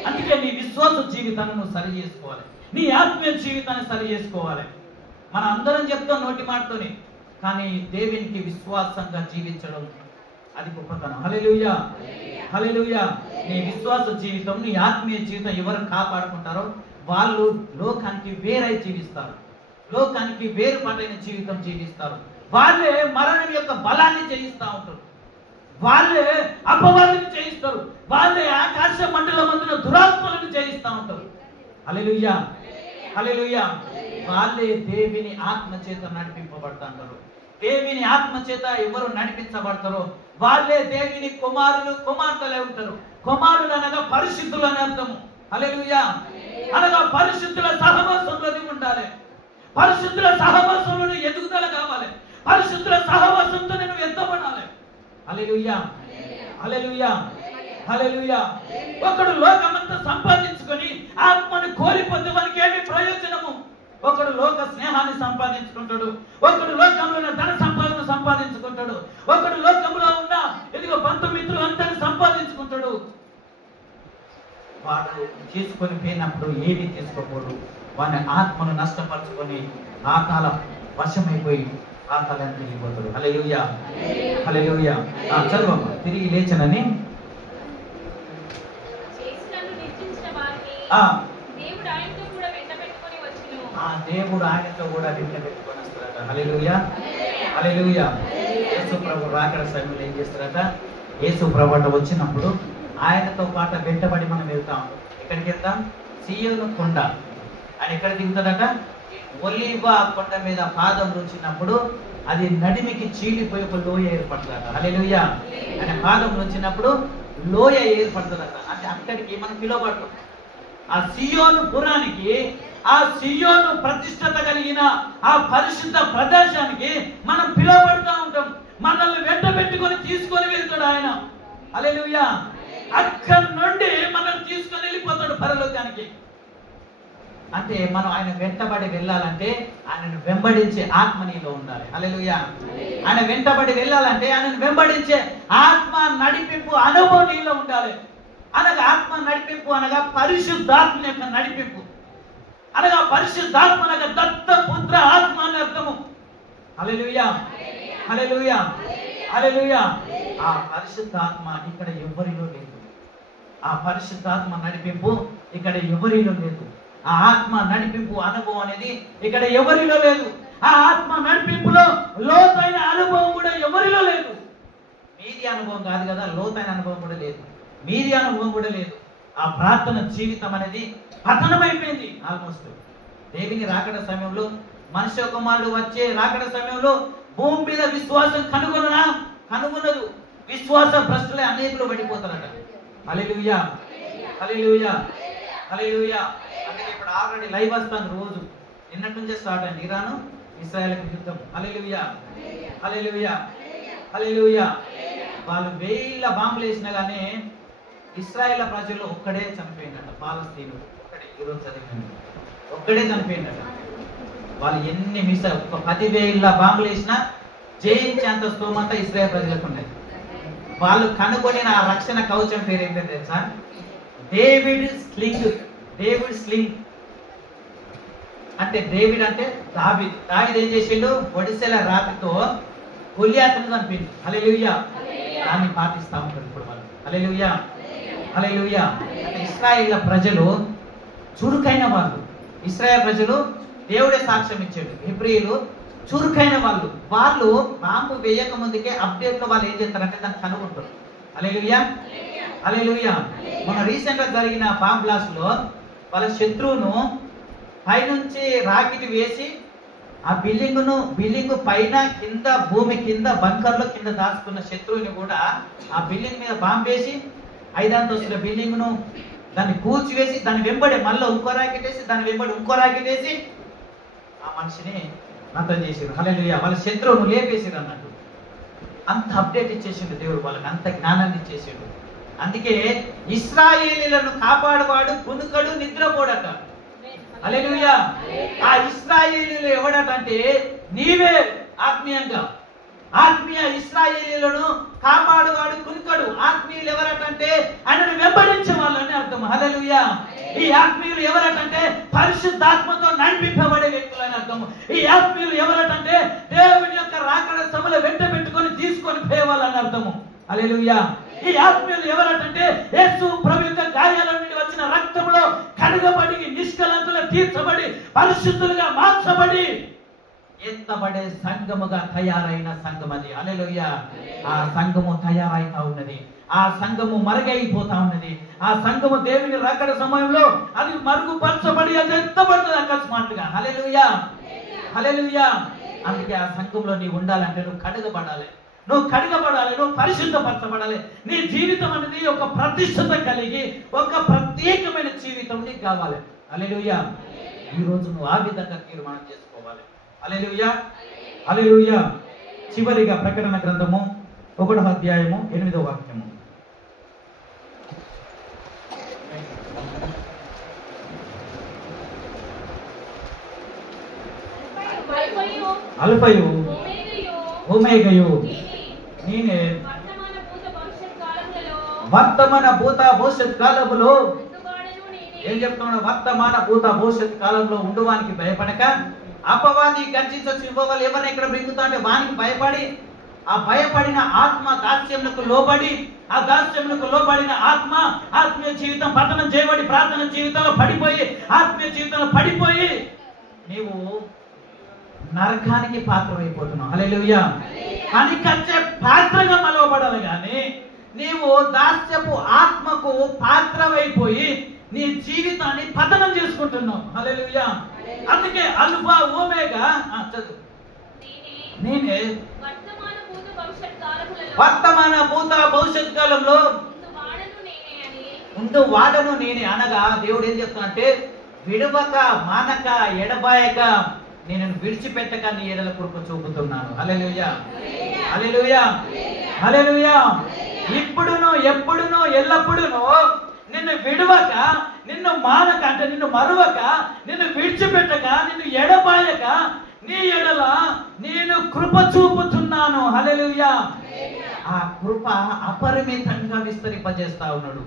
అందుకే నీ విశ్వాస జీవితాన్ని నువ్వు సరి చేసుకోవాలి, నీ ఆత్మీయ జీవితాన్ని సరి చేసుకోవాలి. మన అందరం చెప్తాం నోటి మాటతోనే, కానీ దేవునికి విశ్వాసంగా జీవించడం అది గొప్పతనం. హల్లెలూయా, హల్లెలూయా. నీ విశ్వాస జీవితం, నీ ఆత్మీయ జీవితం ఎవరు కాపాడుకుంటారో వాళ్ళు లోకానికి వేరై జీవిస్తారు, లోకానికి వేరుపాటైన జీవితం జీవిస్తారు. వాళ్ళే మరణం యొక్క బలాన్ని జయిస్తూ ఉంటారు, వాళ్ళే అపవాదిని జయిస్తారు, వాళ్ళే ఆకాశ మండల మందున దురాత్మలను జయిస్తూ ఉంటారు. హల్లెలూయా, హల్లెలూయా. వాళ్ళే దేవుని ఆత్మ చేత నడిపింపబడతారు. దేవుని ఆత్మ చేత ఎవరు నడిపించబడతారో వాళ్ళే దేవుని కుమారులు, కుమార్తెలు ఉంటారు. కుమారులు అనగా పరిశుద్ధులు అని అర్థము. హల్లెలూయా. అనగా పరిశుద్ధుల సహవాసంలో ఉండాలి, పరిశుద్ధుల సహవాసంలో ఎదుగుదల కావాలి, పరిశుద్ధుల సహవాసంతో నేను ఎత్తబడాలి. హల్లెలూయా, హల్లెలూయా, హల్లెలూయా. ఒకడు లోకమంతా సంపాదించుకొని ఆత్మను కోల్పోతే వానికి ఏమి ప్రయోజనము? ఒకడు లోక స్నేహాన్ని సంపాదించుకుంటాడు, ఒకడు లోకంలో ఉన్న ధన సంపాదన సంపాదించుకుంటాడు, ఒకడు లోకంలో ఉన్న ఇదిగో బంధుమిత్రులు అందరినీ సంపాదించుకుంటాడు. వాడు తీసుకొని పోయినప్పుడు ఏమీ తీసుకోకూడదు. వాని ఆత్మను నష్టపరుచుకొని పాతాళ వశమైపోయి పాతాళానికి వెళ్ళిపోతాడు. హల్లెలూయా, హల్లెలూయా. చదువమ్మా. తిరిగి లేచనని దేవుడు ఆయనతో కూడా వెంట పెట్టుకొని వస్తారట. హల్లెలూయా, హల్లెలూయా. యేసు ప్రభు రాకడ సమయంలో ఏం చేస్తారట? యేసు ప్రభు వచ్చినప్పుడు ఆయనతో పాటు వెంటబడి మనం వెళ్తాం. ఎక్కడికి వెళ్తాం? సీయోను కొండ. ఆయన ఎక్కడ దిగుతాడట? ఒలీవ కొండ మీద పాదం ఉంచినప్పుడు అది నడిమికి చీలిపోయి ఒక లోయ ఏర్పడుతుందట. హల్లెలూయా. ఆయన పాదం ఉంచినప్పుడు లోయ ఏర్పడుతుందట. అంటే అక్కడికి మనం పిలువబడతాం. ఆ సియోను పురానికి, ఆ సియోను ప్రతిష్టత కలిగిన ఆ పరిశుద్ధ ప్రదేశానికి మనం పిలువబడుతూ ఉంటాం. మనల్ని వెంట పెట్టుకొని తీసుకొని వెళ్తాడు ఆయన. హల్లెలూయా. అక్కడి నుండి మనల్ని తీసుకొని వెళ్ళిపోతాడు పరలోకానికి. అంటే మనం ఆయన వెంటబడి వెళ్ళాలంటే ఆయనను వెంబడించే ఆత్మ నీలో ఉండాలి. హల్లెలూయా. ఆయన వెంటబడి వెళ్ళాలంటే ఆయనను వెంబడించే ఆత్మ నడిపింపు అనుభవం నీలో ఉండాలి. అనగా ఆత్మ నడిపింపు అనగా పరిశుద్ధాత్మ యొక్క నడిపింపు, అనగా పరిశుద్ధాత్మ అనగా దత్త పుత్ర ఆత్మ అని అర్థము. హల్లెలూయా, హల్లెలూయా, హల్లెలూయా. ఆ పరిశుద్ధాత్మ ఇక్కడ ఎవరిలో లేదు. ఆ పరిశుద్ధాత్మ నడిపింపు ఇక్కడ ఎవరిలో లేదు. ఆ ఆత్మ నడిపింపు అనుభవం అనేది ఇక్కడ ఎవరిలో లేదు. ఆ ఆత్మ నడిపింపులో లోతైన అనుభవం కూడా ఎవరిలో లేదు. మీది అనుభవం కాదు కదా, లోతైన అనుభవం కూడా లేదు. మీది అనుభవం కూడా లేదు. ఆ ప్రార్థన జీవితం అనేది పతనమైపోయింది. ఆల్మోస్ట్ దేవుని రాకడ సమయంలో, మనుష్య కుమారుడు వచ్చే రాకడ సమయంలో భూమి మీద విశ్వాసం కనుగొనదు. విశ్వాస భ్రష్టులే అనేకులు పడిపోతారట. హల్లెలూయా, హల్లెలూయా, హల్లెలూయా. అందుకే ఇప్పుడు ఆల్రెడీ లైవ్ వస్తాను రోజు. నిన్నటి నుంచే స్టార్ట్ అయింది ఇరాను ఇశ్రాయేల్ యుద్ధం. హల్లెలూయా, హల్లెలూయా, హల్లెలూయా. వాళ్ళు 1000 బాంబులు వేసినా కానీ ఇశ్రాయేల్ ప్రజలు ఒక్కడే చనిపోయిందట. పాలస్తీనుడు ఒక్కడే. ఈరోజు చదివింది ఒక్కడే చనిపోయిందట. వాళ్ళు ఎన్ని మిస్, ఒక 10,000 బాంబులు వేసినా జయించేంత స్తోమత ఇశ్రాయేల్ ప్రజలకు ఉండేది. వాళ్ళు కనుగొనిన ఆ రక్షణ కవచం పేరు ఏంటో తెలుసా? David sling. డేవిడ్ స్లింగ్ అంటే డేవిడ్ అంటే దావీద్. దావీద్ ఏం చేసిండు? ఒడిసెల రాతితో గొలియాతును చంపిండు. హల్లెలూయా. దాన్ని పాటిస్తా ఉంటారు ఇప్పుడు వాళ్ళు. హల్లెలూయా, హల్లెలూయా. అంటే ఇశ్రాయేల్ ప్రజలు చురుకైన వాళ్ళు. ఇశ్రాయేల్ ప్రజలు దేవుడే సాక్ష్యం ఇచ్చాడు. హెబ్రీయులు చురుకైన వాళ్ళు. వాళ్ళు బాంబు వేయక ముందుకే అప్డేట్ లో వాళ్ళు ఏం చేస్తారంటే దాన్ని కనుగొంటారు. హల్లెలూయా, హల్లెలూయా. మన రీసెంట్ గా జరిగిన బాంబ్ బ్లాస్ట్ లో వాళ్ళ శత్రువును పైనుంచి రాకెట్ వేసి ఆ బిల్డింగ్ పైన కింద భూమి కింద బంకర్లో కింద దాచుకున్న శత్రువుని కూడా ఆ బిల్డింగ్ మీద బాంబు వేసి 5 అంతస్తుల బిల్డింగ్ ను దాన్ని కూల్చివేసి దాని వెంబడి మళ్ళీ ఇంకో రాకెట్ వేసి దాని వెంబడి ఇంకో రాకెట్ వేసి ఆ మనిషిని నతం చేసిరు. హల్లెలూయా. వాళ్ళ శత్రువును లేపేసిరు అన్నట్టు. అంత అప్డేట్ ఇచ్చేసిండు దేవుడు వాళ్ళకి, అంత జ్ఞానాన్ని ఇచ్చేసిండు. అందుకే ఇశ్రాయేలీలను కాపాడువాడు కునుకడు నిద్రపోడట. హల్లెలూయా. ఆ ఇశ్రాయేలీలు ఎవడట అంటే నీవే. ఆత్మీయ ఇశ్రాయేలీలను కాపాడువాడు కునుకడు. ఆత్మీయులు ఎవరటంటే ఆయనను వెంబడించే వాళ్ళు అని అర్థం. హల్లెలూయా. ఈ ఆత్మీయులు ఎవరటంటే పరిశుద్ధాత్మతో నడిపింపబడే వ్యక్తులు అని అర్థం. ఈ ఆత్మీయులు ఎవరటంటే దేవుని యొక్క రాకడ సభలో వెంట పెట్టుకొని తీసుకొని పోయేవాళ్ళని అర్థము. హల్లెలూయా. ఈ ఆత్మీయులు ఎవరటంటే యేసు ప్రభు యొక్క గాయాల నుండి వచ్చిన రక్తంలో కడగబడి నిష్కలంకులు తీర్చబడి పరిశుద్ధులుగా మార్చబడి ఎత్తబడే సంఘముగా తయారైన సంఘం అది. హల్లెలూయా. ఆ సంఘము తయారైతా ఉన్నది. ఆ సంఘము మరుగైపోతా ఉన్నది. ఆ సంఘము దేవుని రాకడ సమయంలో అది మరుగుపరచబడి అది ఎత్తబడుతుంది అకస్మాత్తుగా. హల్లెలూయా, హల్లెలూయా. అందుకే ఆ సంఘంలో నీవు ఉండాలంటే నువ్వు కడగబడాలి, నువ్వు పరిశుద్ధపరచబడాలి. నీ జీవితం అనేది ఒక ప్రతిష్టత కలిగి ఒక ప్రత్యేకమైన జీవితం నీకు కావాలి. హల్లెలూయా. ఈ రోజు నువ్వు ఆ విధంగా తీర్మానం చేసుకోవాలి. హల్లెలూయా, హల్లెలూయా. చివరిగా ప్రకటన గ్రంథము 1వ అధ్యాయము 8వ వాక్యము. అల్ఫయు ఓమేగయు నేనే వర్తమాన భూత భవిష్యత్ కాలములో ఏం చెప్తున్నాడు? వర్తమాన భూత భవిష్యత్ కాలంలో ఉండువానికి భయపడక అపవాది గర్జించు ఇవ్వవాలి ఎవరిని ఎక్కడ బ్రింగుతా అంటే వానికి భయపడి ఆ భయపడిన ఆత్మ దాస్యములకు లోబడి ఆ దాస్యములకు లోబడిన ఆత్మ ఆత్మీయ జీవితం పతనం చేయబడి ప్రార్థన జీవితంలో పడిపోయి ఆత్మీయ జీవితంలో పడిపోయి నీవు నరకానికి పాత్రమైపోతున్నావు. హల్లెలూయా. కనికరించే పాత్రగా మలవబడాలి కానీ నీవు దాస్యపు ఆత్మకు పాత్రమైపోయి నీ జీవితాన్ని పతనం చేసుకుంటున్నావు. హల్లెలూయా. అందుకే అల్ఫా ఓమేగా చదువు. నేనే వర్తమాన భూత భవిష్యత్ కాలంలో ఉంటూ వాడను నేనే అనగా దేవుడు ఏం చెప్తానంటే విడవక మానక ఎడబాయక నేను విడిచిపెట్టక నీ ఎడల కృప చూపుతున్నాను. హల్లెలూయా. హల్లెలూయా. హల్లెలూయా. ఇప్పుడును ఎప్పుడును ఎల్లప్పుడును నిన్ను విడవక నిన్ను మానక అంటే నిన్ను మరువక నిన్ను విడిచిపెట్టక నిన్ను ఎడబాయక నీ ఎడల నేను కృప చూపుతున్నాను. హల్లెలూయా. ఆ కృప అపరిమితంగా విస్తరింపజేస్తా ఉన్నాడు.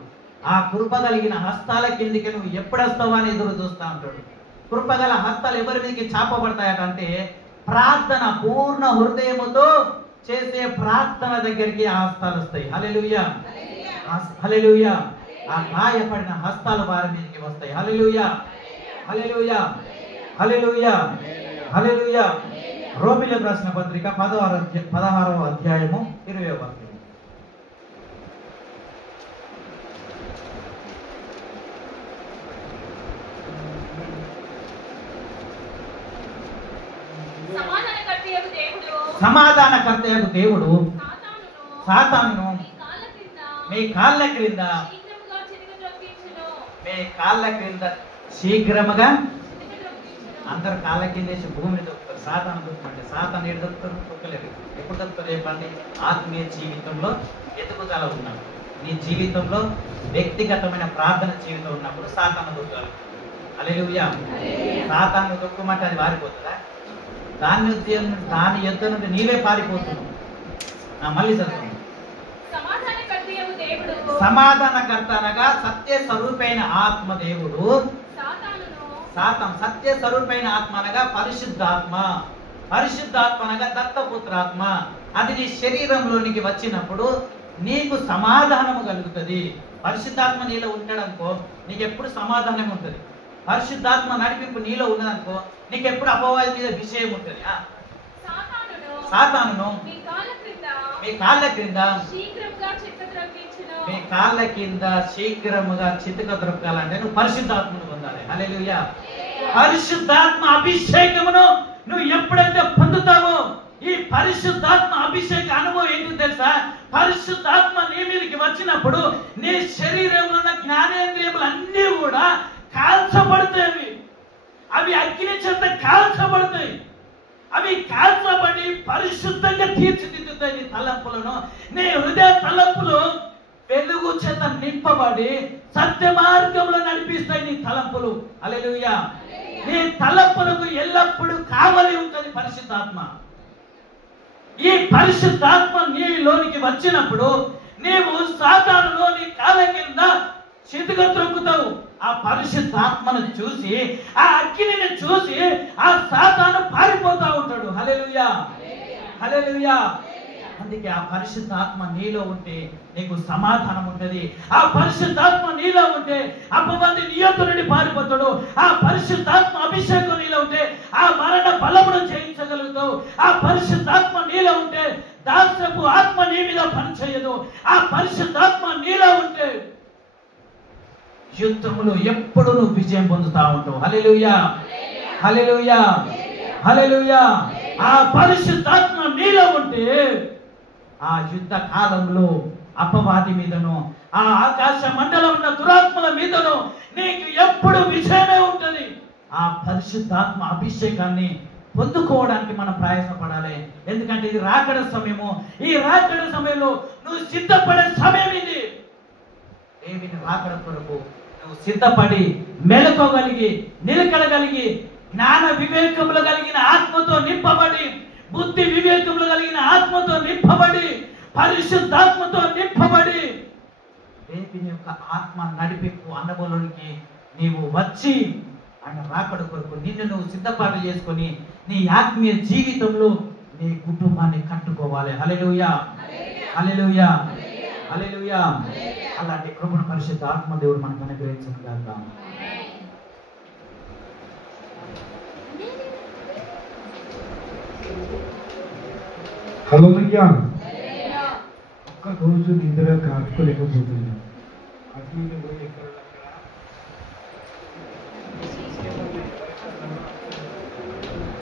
ఆ కృప కలిగిన హస్తాల కిందికి నువ్వు ఎప్పుడు వస్తావా అని ఎదురు చూస్తా ఉంటాడు. కృపగల హస్తాలు ఎవరి మీదకి చాపబడతాయంటే ప్రార్థన పూర్ణ హృదయముతో చేసే ప్రార్థన దగ్గరికి ఆ హస్తాలు వస్తాయి. హల్లెలూయా. హల్లెలూయా. ఆ గాయపడిన హస్తాలు వారి మీదకి వస్తాయి. హల్లెలూయా. హల్లెలూయా. హల్లెలూయా. హల్లెలూయా. రోమీయులకు రాసిన పత్రిక 16వ అధ్యాయము 20వ వాక్యం. సమాధానకర్తయగు దేవుడు సాతానును మీ కాళ్ళ క్రింద శీఘ్రముగా అందరు కాళ్ళ కిందేసి భూమిని దొరుకుతారు. సాతాను దొరుకుతుంటే సాతాను ఏడు దొరుకుతారు? దొరకలేదు. ఎప్పుడు దొరుకుతారు చెప్పండి? ఆత్మీయ జీవితంలో ఎదుగుదల ఉన్నప్పుడు, నీ జీవితంలో వ్యక్తిగతమైన ప్రార్థన జీవితం ఉన్నప్పుడు సాతాను దొరుకుతారు. హల్లెలూయా. సాతాను దొక్కమంటే అది పారిపోతుందా? దాని యుద్ధ నుండి నీవే పారిపోతున్నావు. మళ్ళీ చదువు. సమాధానకర్త అనగా సత్య స్వరూపైన ఆత్మ దేవుడు. సాతాను సత్య స్వరూపైన ఆత్మ అనగా పరిశుద్ధాత్మ. పరిశుద్ధాత్మ అనగా దత్తపుత్రాత్మ. అది నీ శరీరంలోనికి వచ్చినప్పుడు నీకు సమాధానము కలుగుతుంది. పరిశుద్ధాత్మ నీలో ఉంటాడనుకో నీకు ఎప్పుడు సమాధానం ఉంటుంది. పరిశుద్ధాత్మ నడిపింపు నీలో ఉన్నదనుకో నీకు ఎప్పుడు అపవాది మీద విషయం ఉంటుంది. సాతానును మీ కాళ్ళ క్రింద మీ కాళ్ళ కింద శీఘ్రముగా చితక దొరకాలంటే నువ్వు పరిశుద్ధాత్మను పొందాలి. హల్లెలూయా. పరిశుద్ధాత్మ అభిషేకమును నువ్వు ఎప్పుడైతే పొందుతావో ఈ పరిశుద్ధాత్మ అభిషేక అనుభవం ఏంటి తెలుసా? పరిశుద్ధాత్మ నీ మీదకి వచ్చినప్పుడు నీ శరీరంలో ఉన్న జ్ఞానేంద్రియములు అన్నీ కూడా కాల్చబడతాయి. అవి అగ్ని చేత కాల్చబడతాయి. అవి కాల్చబడి పరిశుద్ధంగా తీర్చిదిద్దుతాయి నీ తలంపులను. నీ హృదయ తలంపులు వెలుగు చేత నింపబడి సత్య మార్గంలో నడిపిస్తాయి నీ తలంపులు. హల్లెలూయా. నీ తలంపులకు ఎల్లప్పుడూ కావలి ఉంటుంది పరిశుద్ధాత్మ. ఈ పరిశుద్ధాత్మ నీలోనికి వచ్చినప్పుడు నీవు సాతానులో నీ కాళ్ళ కింద చితక త్రొక్కుతావు. ఆ పరిశుద్ధాత్మను చూసి ఆ అగ్నిని చూసి ఆ సాతాను పారిపోతా ఉంటాడు. హల్లెలూయా. హల్లెలూయా. అందుకే ఆ పరిశుద్ధాత్మ నీలో ఉంటే నీకు సమాధానం ఉంటుంది. ఆ పరిశుద్ధాత్మ నీలో ఉంటే అపవాది నీ యొద్ద నుండి పారిపోతాడు. ఆ పరిశుద్ధాత్మ అభిషేకం నీలో ఉంటే ఆ మరణ బలమును జయించగలుగుతావు. ఆ పరిశుద్ధాత్మ నీలో ఉంటే దాస్యపు ఆత్మ నీ మీద పనిచేయదు. ఆ పరిశుద్ధాత్మ నీలో ఉంటే యుద్ధములు ఎప్పుడు నువ్వు విజయం పొందుతా ఉంటావు. హల్లెలూయా. హల్లెలూయా. హల్లెలూయా. ఆ పరిశుద్ధాత్మ నీలో ఉంటే ఆ యుద్ధ కాలంలో అపవాది మీదను ఆ ఆకాశ మండలం ఉన్న దురాత్మల మీదను నీకు ఎప్పుడు విజయమే ఉంటుంది. ఆ పరిశుద్ధాత్మ అభిషేకాన్ని పొందుకోవడానికి మనం ప్రయాసపడాలి. ఎందుకంటే ఇది రాకడ సమయము. ఈ రాకడ సమయంలో నువ్వు సిద్ధపడే సమయం ఇది. దేవుని రాకడ కొరకు నువ్వు సిద్ధపడి మెలకోగలిగి నిలకడగలిగి జ్ఞాన వివేకములు కలిగిన ఆత్మతో నింపబడి బుద్ధి వివేకములు కలిగిన ఆత్మతో నింపబడి పరిశుద్ధాత్మతో నింపబడి దేవుని యొక్క ఆత్మ నడిపింపు అనుభవంలోనికి నీవు వచ్చి ఆయన రాకడ కొరకు నిన్ను నువ్వు సిద్ధపాటు చేసుకొని నీ ఆత్మీయ జీవితంలో నీ కుటుంబాన్ని కట్టుకోవాలి. హల్లెలూయా, హల్లెలూయా, హల్లెలూయా. అలాంటి కృపణ పరిశుద్ధ ఆత్మదేవుడు మనకు అనుగ్రహించుగాక. హల్లెలూయా. ఒక్క రోజు నిద్ర కాచుకోలేకపోతున్నాను. అటు ఇటు పోయి ఎక్కడ